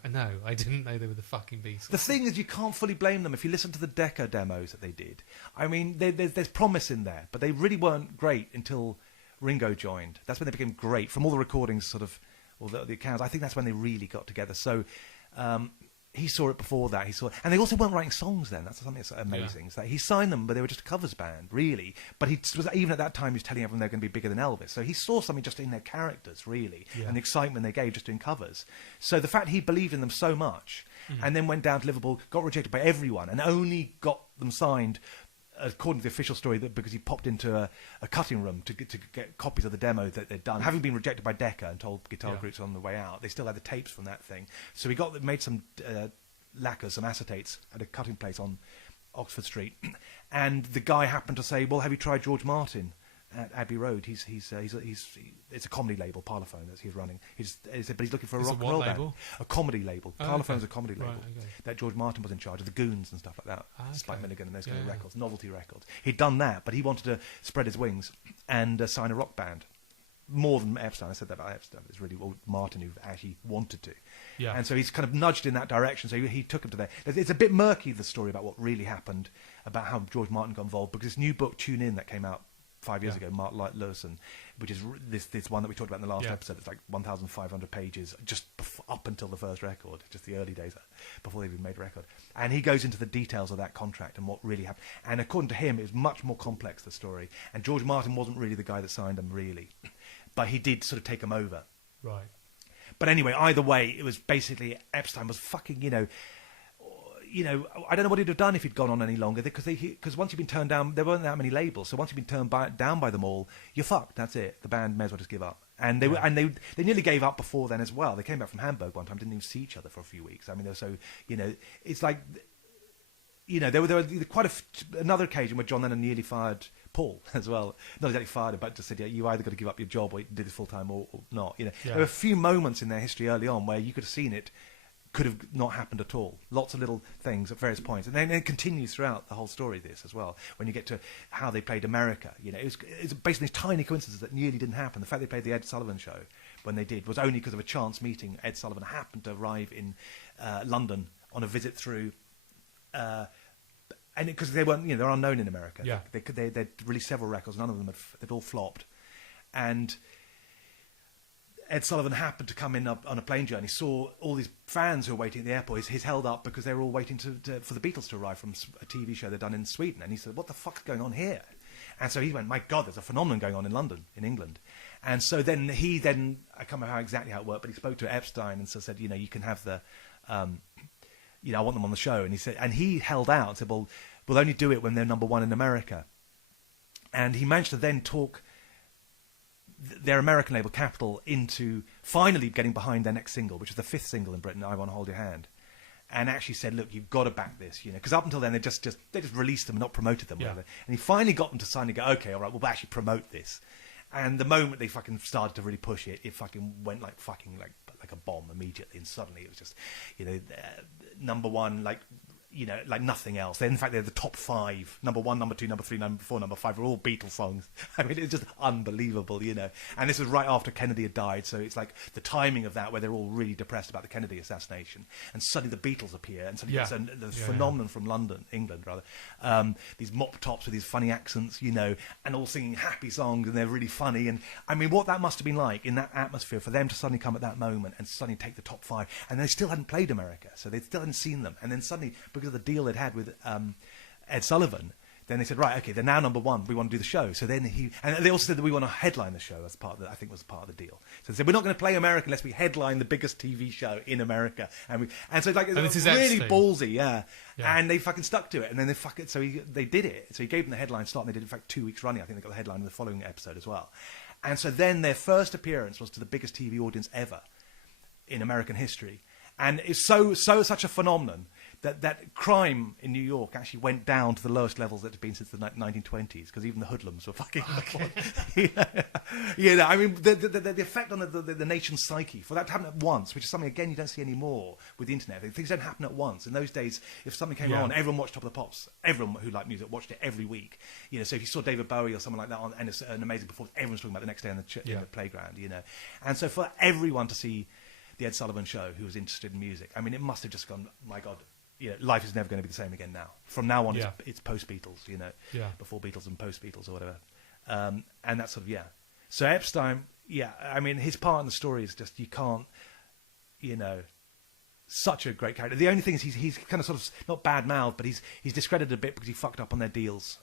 I know. I didn't know they were the fucking Beatles. The thing is, you can't fully blame them if you listen to the Decca demos that they did. I mean, there's promise in there, but they really weren't great until Ringo joined. That's when they became great. From all the recordings, sort of, or the accounts, I think that's when they really got together. So, he saw it before that. And they also weren't writing songs then. That's something that's amazing. Yeah. Is that he signed them, but they were just a covers band, really. But even at that time, he was telling everyone they're going to be bigger than Elvis. So he saw something just in their characters, really, and the excitement they gave just doing covers. So the fact he believed in them so much, and then went down to Liverpool, got rejected by everyone, and only got them signed, according to the official story, that because he popped into a cutting room to get copies of the demo that they'd done. Having been rejected by Decca and told guitar groups on the way out, they still had the tapes from that thing. So he made some lacquers, some acetates at a cutting place on Oxford Street. And the guy happened to say, "Well, have you tried George Martin at Abbey Road? It's a comedy label, Parlophone, that he's running." He said, but he's looking for a rock and roll band. A comedy label. Parlophone's a comedy label that George Martin was in charge of, the Goons and stuff like that. Spike Milligan and those kind of records, novelty records. He'd done that, but he wanted to spread his wings and sign a rock band. More than Epstein. I said that about Epstein. It's really Martin who actually wanted to. Yeah. And so he's kind of nudged in that direction. So he took him to there. It's a bit murky, the story about what really happened, about how George Martin got involved, because this new book, Tune In, that came out 5 years ago, Mark Lewison, which is this one that we talked about in the last episode. It's like 1,500 pages, just up until the first record, just the early days before they even made a record. And he goes into the details of that contract and what really happened. And according to him, it was much more complex, the story. And George Martin wasn't really the guy that signed them, really. But he did sort of take them over. Right. But anyway, either way, it was basically Epstein was fucking, I don't know what he'd have done if he'd gone on any longer, because once you've been turned down, there weren't that many labels. So once you've been turned down by them all, you're fucked. That's it. The band may as well just give up. And they nearly gave up before then as well. They came back from Hamburg one time, didn't even see each other for a few weeks. I mean, they were so, it's like, there were quite another occasion where John Lennon nearly fired Paul as well. Not exactly fired him, but just said, you either got to give up your job or do this full time or not. There were a few moments in their history early on where you could have seen it could have not happened at all. Lots of little things at various points. And then it continues throughout the whole story, this as well, when you get to how they played America. It's basically these tiny coincidences that nearly didn't happen. The fact they played the Ed Sullivan Show when they did was only because of a chance meeting. Ed Sullivan happened to arrive in London on a visit through... and because they weren't, they're unknown in America. Yeah. They'd released several records, none of them they'd all flopped. And Ed Sullivan happened to come in on a plane journey, saw all these fans who were waiting at the airport. He's held up because they were all waiting for the Beatles to arrive from a TV show they'd done in Sweden. And he said, "What the fuck's going on here?" And so he went, "My God, there's a phenomenon going on in London, in England." And so then I can't remember exactly how it worked, but he spoke to Epstein and so said, you can have the... I want them on the show. And he said, and he held out and said, "Well, we'll only do it when they're number one in America." And he managed to then talk their American label, Capitol, into finally getting behind their next single, which was the 5th single in Britain, "I Want to Hold Your Hand," and actually said, "Look, you've got to back this," because up until then they just released them and not promoted them. Whatever. And he finally got them to sign and go, "Okay, all right, we'll actually promote this." And the moment they fucking started to really push it, it fucking went like a bomb immediately, and suddenly it was just, number one, like nothing else. In fact, they're the top 5. Number 1, number 2, number 3, number 4, number 5 are all Beatles songs. I mean, it's just unbelievable, And this was right after Kennedy had died, so it's like the timing of that, where they're all really depressed about the Kennedy assassination, and suddenly the Beatles appear, and suddenly the phenomenon from London, England rather, these mop tops with these funny accents, and all singing happy songs, and they're really funny. And I mean, what that must have been like in that atmosphere for them to suddenly come at that moment and suddenly take the top 5, and they still hadn't played America, so they still hadn't seen them, and then suddenly, because of the deal they'd had with Ed Sullivan, then they said, right, okay, they're now number one, we want to do the show. So then and they also said that we want to headline the show as part of I think was part of the deal. So they said, we're not going to play America unless we headline the biggest TV show in America. And so it's like, it's really ballsy, yeah. And they fucking stuck to it, and then they did it. So he gave them the headline slot, and they did, in fact, 2 weeks running. I think they got the headline in the following episode as well. And so then their first appearance was to the biggest TV audience ever in American history. And it's such a phenomenon that crime in New York actually went down to the lowest levels that it had been since the 1920s, because even the hoodlums were fucking. I mean, the effect on the nation's psyche for that to happen at once, which is something again you don't see anymore with the internet. Things don't happen at once. In those days, if something came on, everyone watched Top of the Pops. Everyone who liked music watched it every week. So if you saw David Bowie or someone like that on, and it's an amazing performance, everyone's talking about the next day in the playground. And so for everyone to see the Ed Sullivan Show, who was interested in music, I mean, it must have just gone, my God, life is never going to be the same again now. From now on, it's post-Beatles, before Beatles and post-Beatles or whatever. And that's sort of, So Epstein, I mean, his part in the story is just, you can't, such a great character. The only thing is he's kind of sort of, not bad-mouthed, but he's discredited a bit because he fucked up on their deals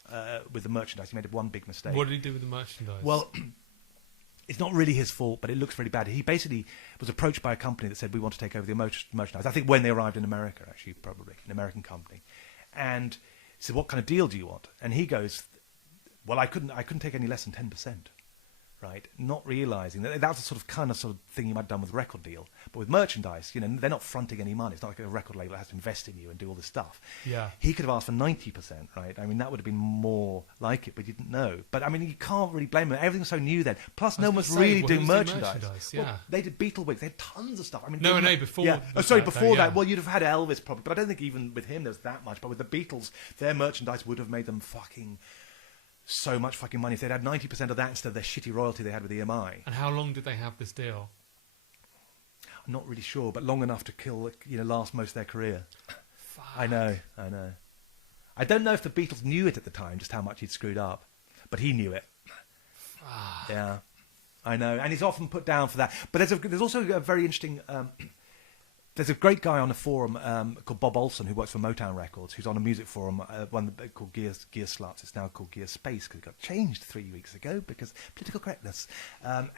with the merchandise. He made one big mistake. What did he do with the merchandise? Well, it's not really his fault, but it looks really bad. He basically was approached by a company that said, we want to take over the merchandise. I think when they arrived in America, actually, probably, an American company. And he said, what kind of deal do you want? And he goes, well, I couldn't take any less than 10%. Right, not realising that was the sort of thing you might have done with a record deal, but with merchandise, they're not fronting any money. It's not like a record label that has to invest in you and do all this stuff. Yeah, he could have asked for 90%, right? I mean, that would have been more like it, but he didn't know. But I mean, you can't really blame them. Everything's so new then. Plus, no one was really doing merchandise. Well, they did Beatle Weeks. They had tons of stuff. I mean, before. Yeah, before that. Well, you'd have had Elvis probably, but I don't think even with him there's that much. But with the Beatles, their merchandise would have made them fucking. So much fucking money. If they'd had 90% of that instead of their shitty royalty they had with EMI. And how long did they have this deal? I'm not really sure, but long enough to last most of their career. Fuck. I know. I don't know if the Beatles knew it at the time, just how much he'd screwed up, but he knew it. Fuck. Yeah, I know, and he's often put down for that. But there's also a very interesting. There's a great guy on the forum called Bob Olson who works for Motown Records, who's on a music forum, one called Gear Sluts. It's now called Gear Space because it got changed 3 weeks ago because political correctness.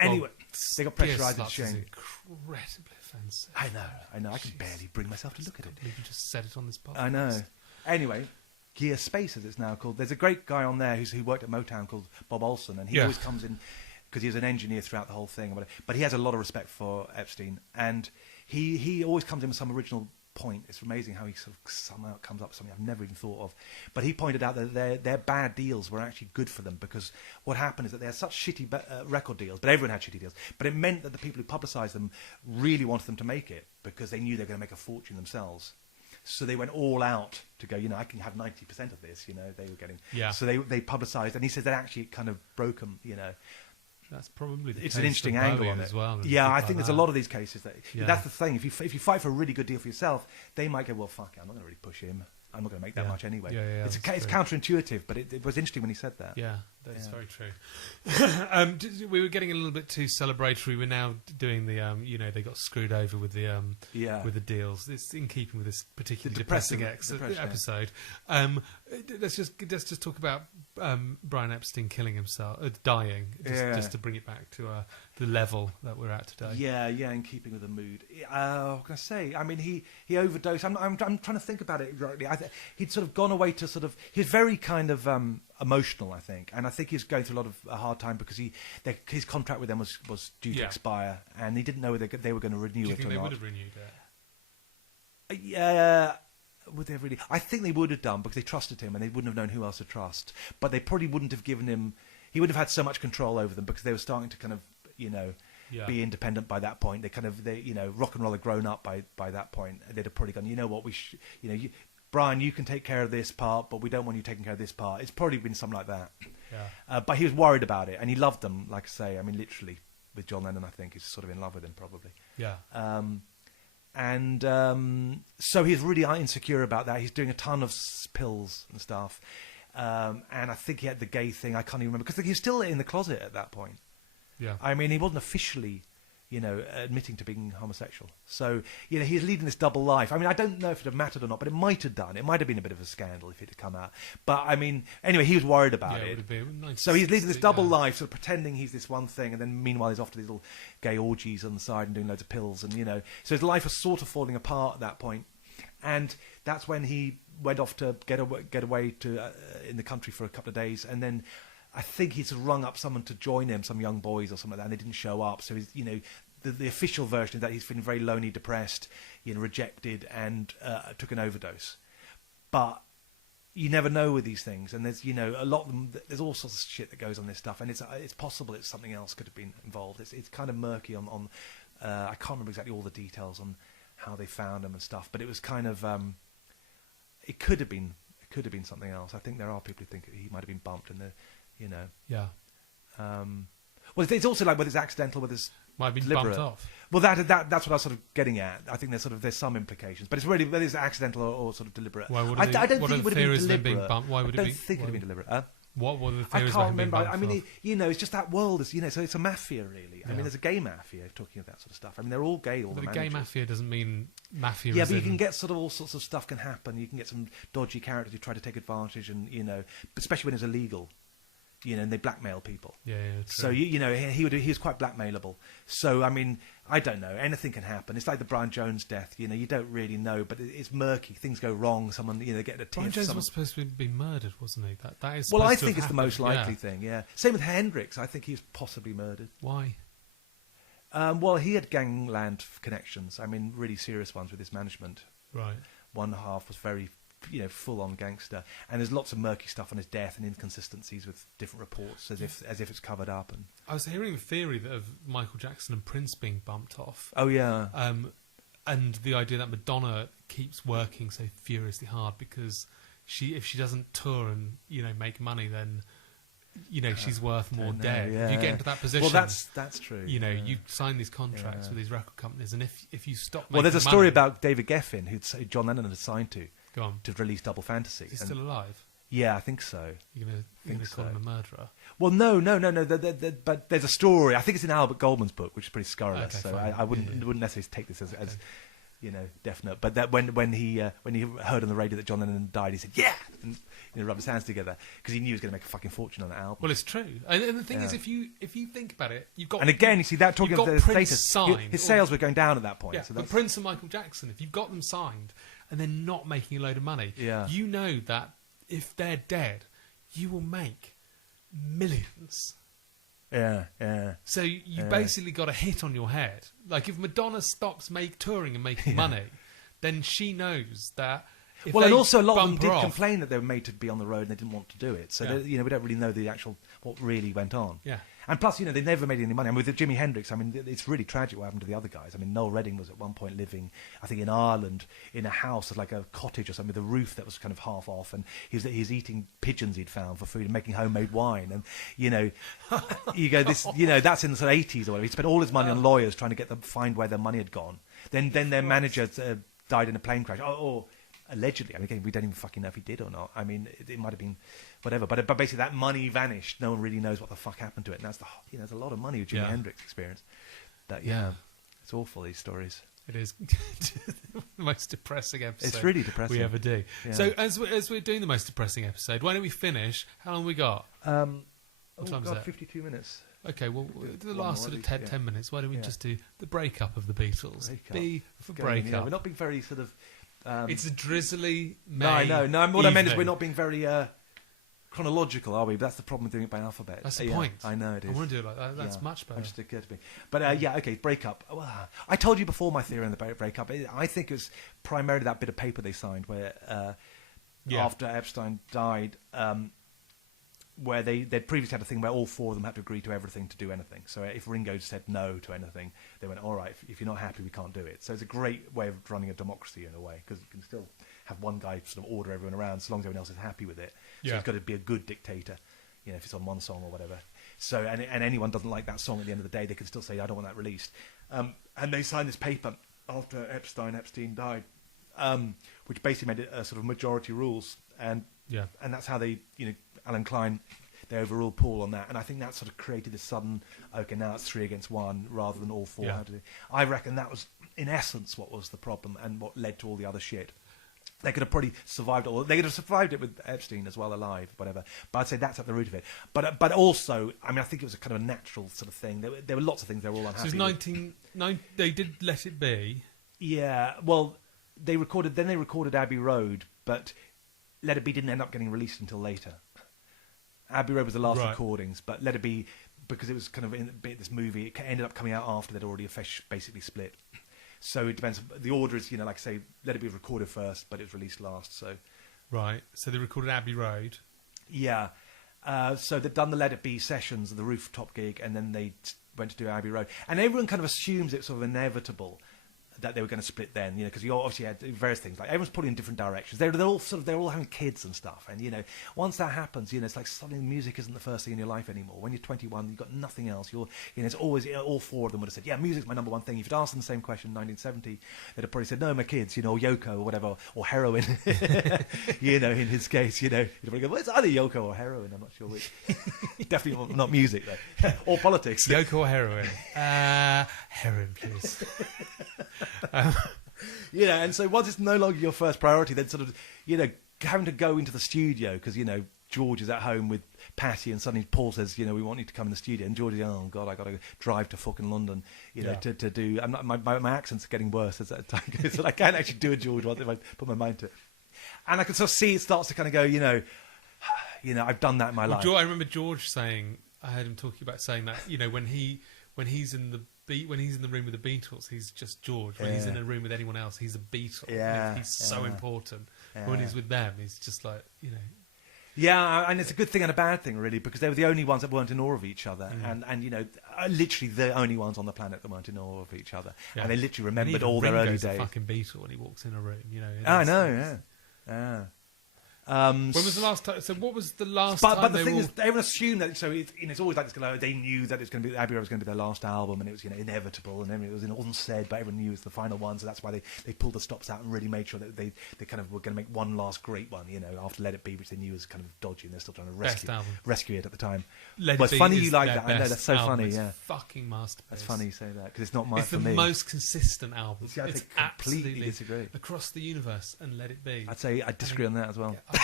Anyway, they got pressurised and changed. Incredibly offensive. I know. I can barely bring myself to look at it. You just said it on this podcast. I know. Anyway, Gear Space, as it's now called. There's a great guy on there who worked at Motown called Bob Olson, and he always comes in because he was an engineer throughout the whole thing. But he has a lot of respect for Epstein, and he always comes in with some original point. It's amazing how he sort of somehow comes up with something I've never even thought of. But he pointed out that their bad deals were actually good for them, because what happened is that they had such shitty record deals, but everyone had shitty deals. But it meant that the people who publicised them really wanted them to make it because they knew they were going to make a fortune themselves. So they went all out to go, I can have 90% of this, they were getting. Yeah. So they publicised, and he said that actually it kind of broke them, That's probably the it's case an interesting angle on it as well. Yeah, I think there's a lot of these cases that's the thing. If you fight for a really good deal for yourself, they might go, well, fuck it, I'm not going to really push him. I'm not going to make that much anyway. It's counterintuitive, but it was interesting when he said that. Yeah, that is very true. We were getting a little bit too celebratory. We're now doing the, they got screwed over with the with the deals. It's in keeping with this particularly depressing episode. Let's just talk about Brian Epstein killing himself, dying, just to bring it back to the level that we're at today. Yeah, in keeping with the mood. What can I say? I mean, he overdosed. I'm trying to think about it rightly. He'd sort of gone away to sort of. He's very kind of emotional, I think, and I think he's going through a hard time because his contract with them was due to expire, and he didn't know whether they were going to renew it or not. Do you think they would have renewed it? Yeah. Would they have really? I think they would have done, because they trusted him and they wouldn't have known who else to trust. But they probably wouldn't have given him. He wouldn't have had so much control over them because they were starting to kind of, be independent by that point. Rock and roll had grown up by that point. They'd have probably gone, what Brian, you can take care of this part, but we don't want you taking care of this part. It's probably been something like that. Yeah. But he was worried about it, and he loved them. Like I say, I mean, literally with John Lennon, I think he's sort of in love with him, probably. Yeah. So he's really insecure about that. He's doing a ton of pills and stuff. And I think he had the gay thing. I can't even remember, because he was still in the closet at that point. Yeah. I mean, he wasn't officially, admitting to being homosexual. So, he's leading this double life. I mean, I don't know if it would have mattered or not, but it might have done. It might have been a bit of a scandal if it had come out. But, I mean, anyway, he was worried about it. Would have been nice. So he's leading this double life, sort of pretending he's this one thing, and then meanwhile he's off to these little gay orgies on the side and doing loads of pills, and, So his life was sort of falling apart at that point. And that's when he went off to get away to in the country for a couple of days, and then I think he's rung up someone to join him, some young boys or something like that, and they didn't show up. So he's, the official version is that he's feeling very lonely, depressed, rejected, and took an overdose. But you never know with these things, and there's a lot of them. There's all sorts of shit that goes on this stuff, and it's possible that something else could have been involved. It's kind of murky on I can't remember exactly all the details on how they found him and stuff, but it was kind of it could have been something else. I think there are people who think he might have been bumped, and Yeah. Well, it's also like whether it's accidental, whether it's Might have been deliberate. bumped off. Well, that's what I was sort of getting at. I think there's some implications, but it's really whether it's accidental or sort of deliberate. Why would I don't think what it are the would have been theories of them deliberate. being bumped? Why would I it don't be? think it would have been deliberate. What were the I theories can't of him being remember. bumped I mean, off? it's just that world is, so it's a mafia, really. I Yeah. mean, there's a gay mafia talking of that sort of stuff. I mean, they're all gay, all But the the gay managers. mafia doesn't mean mafia. Yeah, as but you in- can get sort of all sorts of stuff can happen. You can get some dodgy characters who try to take advantage, and especially when it's illegal, and they blackmail people. Yeah, true. So he was quite blackmailable. So I mean, I don't know. Anything can happen. It's like the Brian Jones death. You don't really know, but it's murky. Things go wrong. Someone they get a tip. Brian Jones was supposed to be murdered, wasn't he? That is. Well, I supposed to think have it's the most happened. likely Yeah. thing. Yeah. Same with Hendrix. I think he was possibly murdered. Why? Well, he had gangland connections. I mean, really serious ones with his management. Right. One half was very, full-on gangster, and there's lots of murky stuff on his death and inconsistencies with different reports, as if it's covered up. And I was hearing the theory that of Michael Jackson and Prince being bumped off. oh yeah, And the idea that Madonna keeps working so furiously hard because if she doesn't tour and make money, then she's worth more know, dead. yeah. If you get into that position, well, that's true. you sign these contracts Yeah. with these record companies, and if you stop, Well, there's a making story money- about David Geffen, who John Lennon had signed to Go on. release Double Fantasy. Is he And- still alive? yeah, I think so. You're gonna call so. him a murderer? Well, no. But there's a story. I think it's in Albert Goldman's book, which is pretty scurrilous. Okay, so fine. I wouldn't necessarily take this as definite. But that when he heard on the radio that John Lennon died, he said, "Yeah," and rubbed his hands together because he knew he was going to make a fucking fortune on that album. Well, it's true. And the thing is, Yeah. if you think about it, you've got. And again, you see that talking you've of got the Prince status, signed, his sales were going down at that point. Yeah, so but that's, Prince and Michael Jackson, if you've got them signed and they're not making a load of money, Yeah. you know that if they're dead, you will make millions. yeah. So you basically got a hit on your head. Like if Madonna stops touring and making money, then she knows that. If Well, they and also a lot of them bump did her off- complain that they were made to be on the road and they didn't want to do it. So Yeah. we don't really know the actual what really went on. Yeah. And plus, they never made any money. I mean, with Jimi Hendrix, I mean, it's really tragic what happened to the other guys. I mean, Noel Redding was at one point living, I think, in Ireland in a house, like a cottage or something, with a roof that was kind of half off, and he was eating pigeons he'd found for food and making homemade wine. And you go this, that's in the sort of 80s or whatever. He spent all his money on lawyers trying to get them find where their money had gone. Then their manager died in a plane crash. Or allegedly, I mean, again, we don't even fucking know if he did or not. I mean, it might have been whatever, but basically that money vanished. No one really knows what the fuck happened to it, and that's there's a lot of money with Jimi Hendrix experience. But Yeah. it's awful, these stories. It is the most depressing episode. It's really depressing. we ever do. Yeah. So as we're doing the most depressing episode, why don't we finish? How long we got? What time is that? 52 minutes. Okay, well, the one last more sort at of least, 10 minutes. Why don't we Yeah. just do the breakup of the Beatles? Breakup. B for Going, breakup. we're not being very sort of... It's a drizzly no, May no. What I meant is evening. we're not being very chronological, are we? But that's the problem with doing it by alphabet. That's the Yeah, point. I know it is. I want to do it like that. That's Yeah, much better. That just occurred to me. But okay, breakup. Well, I told you before my theory on the breakup. I think it was primarily that bit of paper they signed where after Epstein died, where they'd previously had a thing where all four of them had to agree to everything to do anything. So if Ringo said no to anything, they went, all right, if you're not happy, we can't do it. So it's a great way of running a democracy in a way, because you can still have one guy sort of order everyone around so long as everyone else is happy with it. So Yeah. it's got to be a good dictator, if it's on one song or whatever. So and anyone doesn't like that song at the end of the day, they can still say, I don't want that released. And they signed this paper after Epstein died, which basically made it a sort of majority rules, and that's how they, Alan Klein, they overruled Paul on that, and I think that sort of created this sudden, okay, now it's 3 against 1 rather than all four. Yeah. Had to do. I reckon that was in essence what was the problem and what led to all the other shit. They could have probably survived it, or they could have survived it with Epstein as well, alive, whatever. But I'd say that's at the root of it. But also, I mean, I think it was a kind of a natural sort of thing. There were lots of things they were all unhappy So it's with. they did Let It Be. Yeah, well, they recorded Abbey Road, but Let It Be didn't end up getting released until later. Abbey Road was the last Right. recordings, but Let It Be because it was kind of in this movie. It ended up coming out after they'd already basically split. So it depends. The order is, like I say, Let It Be recorded first, but it was released last. So right. So they recorded Abbey Road. Yeah. So they'd done the Let It Be sessions, the rooftop gig, and then they went to do Abbey Road. And everyone kind of assumes it's sort of inevitable that they were going to split then, because you obviously had various things. Like everyone's pulling in different directions. They're all having kids and stuff. And once that happens, it's like suddenly music isn't the first thing in your life anymore. When you're 21, you've got nothing else. It's always all four of them would have said, yeah, music's my number one thing. If you'd asked them the same question in 1970, they'd have probably said, no, my kids, or Yoko or whatever, or heroin. In his case, he'd probably go, well, it's either Yoko or heroin. I'm not sure which. Definitely not music though, or politics. Yoko or heroin? Heroin, please. And so once it's no longer your first priority, then sort of, having to go into the studio because, George is at home with Patty and suddenly Paul says, we want you to come in the studio. And George is, oh, God, I got to drive to fucking London, to do... my accent's getting worse as that time goes, so I can't actually do a George one if I put my mind to it. And I can sort of see it starts to kind of go, I've done that in my life. I remember George saying, I heard him talking about saying that, when he's in the room with the Beatles, he's just George. When he's in a room with anyone else, he's a Beatle. He's so important. Yeah. When he's with them, he's just like, Yeah, and it's a good thing and a bad thing, really, because they were the only ones that weren't in awe of each other, and literally the only ones on the planet that weren't in awe of each other, and they literally remembered all their early days. A fucking Beatle when he walks in a room, I know, yeah. When was the last time? So what was the last time? But the thing is, everyone assumed that. So it's always like this. They knew that it's going to be Abbey Road was going to be their last album, and it was inevitable, and it wasn't said, but everyone knew it was the final one. So that's why they pulled the stops out and really made sure that they kind of were going to make one last great one. After Let It Be, which they knew was kind of dodgy, and they're still trying to rescue it at the time. It's funny you like that. I know that's so album. funny. It's yeah, fucking masterpiece. That's funny you say that because it's not my. It's the most consistent album. See, I completely disagree. Across the universe and Let It Be. I'd say I disagree on that as well. Yeah.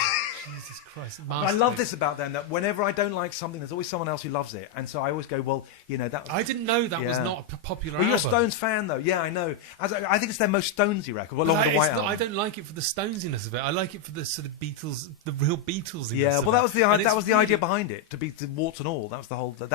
Jesus Christ. I love this about them, that whenever I don't like something, there's always someone else who loves it. And so I always go, well, that... I didn't know that was not a popular album. You're a album. Stones fan, though. Yeah, I know. I think it's their most Stonesy record, along with the White Album. I don't like it for the Stonesiness of it. I like it for the sort of Beatles, the real Beatlesiness. Yeah, well, that was the idea behind it, to be warts and all. That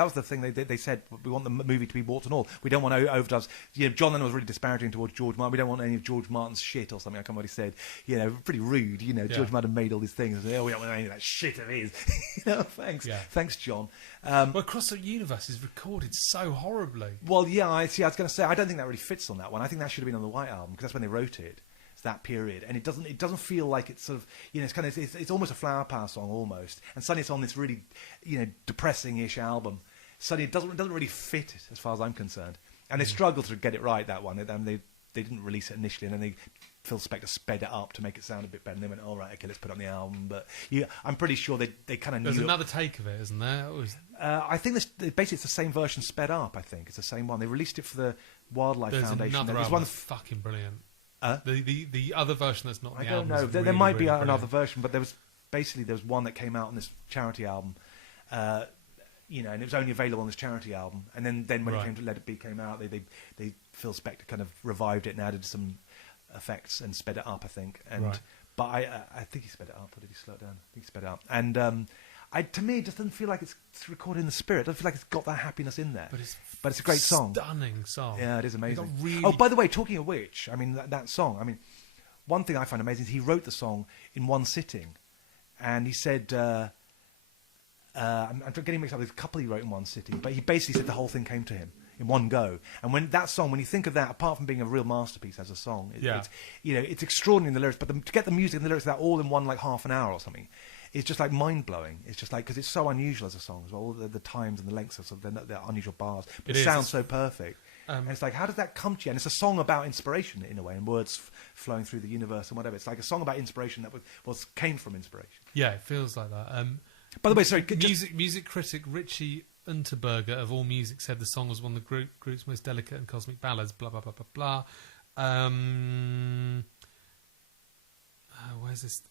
was the thing they said. We want the movie to be warts and all. We don't want to overdubs. John Lennon was really disparaging towards George Martin. We don't want any of George Martin's shit or something. I can't remember what he said. Pretty rude. George Martin made all these things. We don't want any of that shit of his. Thanks. Yeah. Thanks, John. Well, Across the Universe is recorded so horribly. Well, yeah, I was going to say, I don't think that really fits on that one. I think that should have been on the White Album, because that's when they wrote it. It's that period. And it doesn't feel like it's sort of, it's almost a Flower Power song, almost. And suddenly it's on this really, depressing-ish album. Suddenly it doesn't really fit, as far as I'm concerned. And they struggled to get it right, that one. They didn't release it initially, and then Phil Spector sped it up to make it sound a bit better, and they went, all right, okay, let's put it on the album. But I'm pretty sure they kind of knew... There's another take of it, isn't there? I think basically it's the same version sped up, I think. It's the same one. They released it for the Wildlife Foundation. There's another album that's fucking brilliant. The other version that's not on the album. I don't know. There might be another version, but there was one that came out on this charity album, and it was only available on this charity album. And then when it came to Let It Be came out, they Phil Spector kind of revived it and added some effects and sped it up, I think. But I think he sped it up, or did he slow it down? I think he sped it up. And to me, it just doesn't feel like it's recorded in the spirit. It doesn't feel like it's got that happiness in there. But it's a great song. Stunning song. Yeah, it is amazing. Oh, by the way, talking of which, that song, one thing I find amazing is he wrote the song in one sitting. And he said... I'm getting mixed up with a couple he wrote in one sitting, but he basically said the whole thing came to him in one go. And when you think of that, apart from being a real masterpiece as a song, it's extraordinary in the lyrics. But to get the music and the lyrics of that all in one half an hour or something, it's just like mind blowing. It's just like, because it's so unusual as a song as well, all the times and the lengths of the unusual bars. But it sounds so perfect. And it's like, how does that come to you? And it's a song about inspiration in a way, and words flowing through the universe and whatever. It's like a song about inspiration that came from inspiration. Yeah, it feels like that. By the way, sorry, music critic Richie Unterberger of AllMusic said the song was one of the group's most delicate and cosmic ballads. Blah blah blah blah blah. Where's this?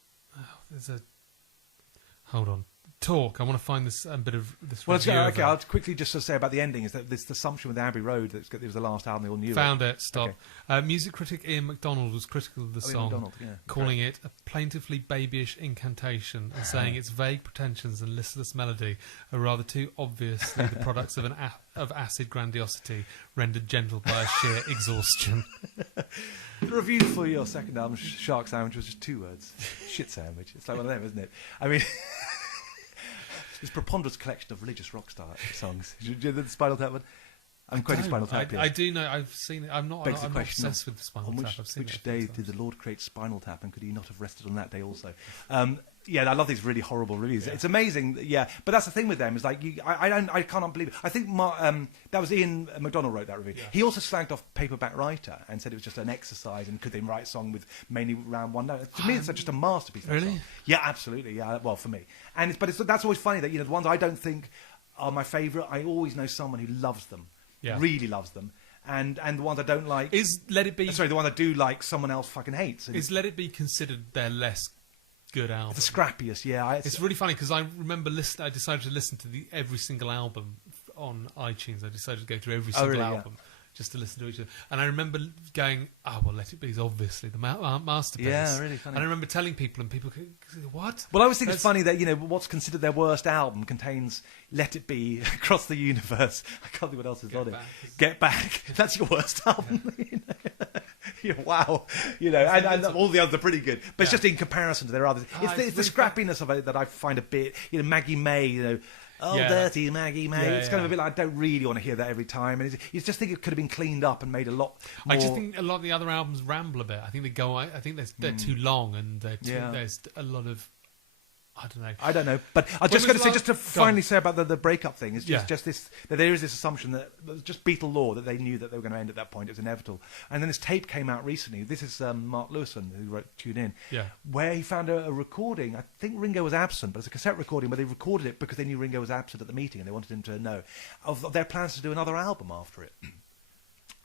Hold on. talk. I want to find this bit of this. Well, review okay. of I'll quickly just say about the ending is that this assumption with Abbey Road that it was the last album they all knew. Found it. Stop. Music critic Ian MacDonald was critical of the song, calling it a plaintively babyish incantation and saying its vague pretensions and listless melody are rather too obviously the products of of acid grandiosity rendered gentle by a sheer exhaustion. The review for your second album, Shark Sandwich, was just 2 words: shit sandwich. It's like one of them, isn't it? I mean. This preponderous collection of religious rock star songs. Do you know the Spinal Tap one? I'm quoting Spinal Tap. I do know. I've seen it. I'm not obsessed with Spinal Tap. I've seen which day did the Lord create Spinal Tap, and could he not have rested on that day also? Yeah, I love these really horrible reviews. Yeah. It's amazing. Yeah, but that's the thing with them is like I cannot believe it. I think that was Ian MacDonald wrote that review. Yeah. He also slagged off Paperback Writer and said it was just an exercise and could they write a song with mainly round one note. To me, it's just a masterpiece. Really? Song. Yeah, absolutely. Yeah, well, for me, and that's always funny that the ones I don't think are my favourite, I always know someone who loves them, really loves them. And the ones I don't like is Let It Be. Sorry, the one I do like, someone else fucking hates. Is Let It Be considered their less good album? The scrappiest, yeah. It's really funny because I remember I decided to listen to every single album on iTunes. I decided to go through every single album just to listen to each of them. And I remember going, Let It Be is obviously the masterpiece. Yeah, really funny. And I remember telling people, and people go, what? Well, I always think it's funny that, what's considered their worst album contains Let It Be, Across the Universe. I can't think what else is on it. Get Back. That's your worst album. Wow. And all the others are pretty good. But it's just in comparison to their others. It's the scrappiness of it that I find a bit, Maggie May, dirty Maggie May. It's kind of a bit like I don't really want to hear that every time. And you just think it could have been cleaned up and made a lot more. I just think a lot of the other albums ramble a bit. I think they go. I think they're too long and there's a lot of. I don't know. But I just got to say, just to finally say about the breakup thing, is just this, that there is this assumption that it was just Beatle law, that they knew that they were going to end at that point. It was inevitable. And then this tape came out recently. This is Mark Lewison, who wrote Tune In, where he found a recording. I think Ringo was absent, but it's a cassette recording where they recorded it because they knew Ringo was absent at the meeting and they wanted him to know of their plans to do another album after it.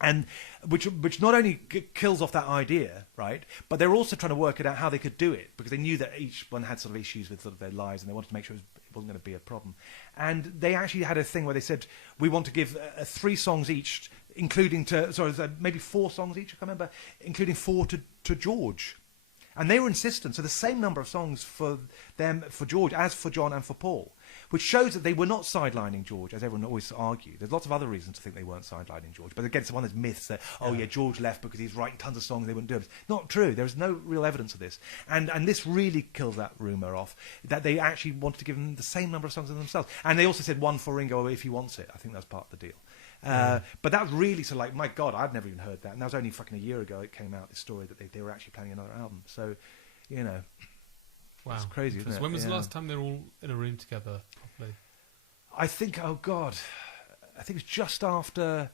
And which not only kills off that idea, right? But they're also trying to work it out how they could do it because they knew that each one had sort of issues with sort of their lives, and they wanted to make sure it wasn't going to be a problem. And they actually had a thing where they said, we want to give 3 songs each, including maybe 4 songs each. I can't remember, including 4 to George. And they were insistent. So the same number of songs for them, for George, as for John and for Paul. Which shows that they were not sidelining George, as everyone always argued. There's lots of other reasons to think they weren't sidelining George. But again, it's one of those myths that, George left because he's writing tons of songs, they wouldn't do it. Not true. There's no real evidence of this. And this really kills that rumour off, that they actually wanted to give them the same number of songs as themselves. And they also said 1 for Ringo if he wants it. I think that's part of the deal. But that was really sort of like, my God, I'd never even heard that. And that was only fucking a year ago it came out, this story that they were actually planning another album. So, Wow. It's crazy, isn't it? When was the last time they were all in a room together properly? I think, I think it was just after...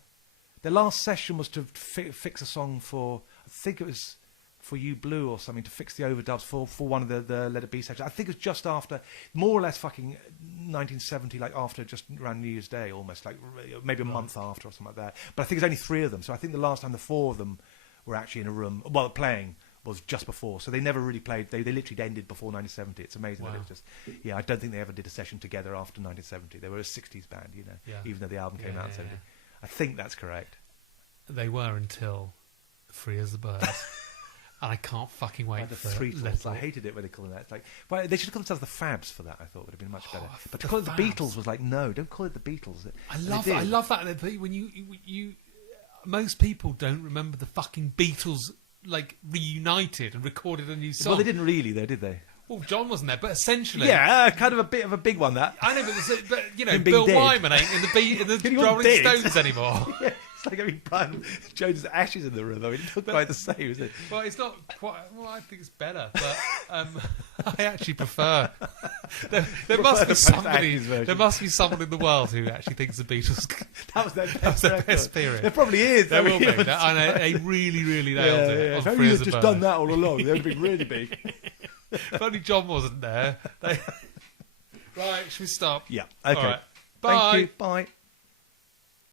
Their last session was to fix a song for... I think it was for You Blue or something, to fix the overdubs for one of the Let It Be sections. I think it was just after, more or less fucking 1970, like after, just around New Year's Day almost, like maybe a month after or something like that. But I think there's only 3 of them. So I think the last time the 4 of them were actually in a room, playing... was just before, so they never really played. They literally ended before 1970. It's amazing that it was just. Yeah, I don't think they ever did a session together after 1970. They were a 60s band, even though the album came out in 70. I think that's correct. They were until Free as a Bird, and I can't fucking wait for the Beatles. I hated it when they called them that. It's like, well, they should have called themselves the Fabs for that. I thought would have been much better. But to call it the Beatles was like, no, don't call it the Beatles. I love that when you most people don't remember the fucking Beatles. Like reunited and recorded a new song. Well, they didn't really, though, did they? Well, John wasn't there, but essentially, kind of a bit of a big one. That I know, but Bill Wyman ain't in the Rolling Stones anymore. Yeah, it's like Brian Jones' ashes in the room. I mean, it's not quite the same, is it? Well, it's not quite. Well, I think it's better, but I actually prefer. There must be somebody. There must be someone in the world who actually thinks the Beatles. That was their best period. There probably is. There will be. And they really, really nailed it. If only you'd just done that all along, they would have been really big. If only John wasn't there. Right, should we stop? Yeah. Okay. All right. Bye. Thank you. Bye.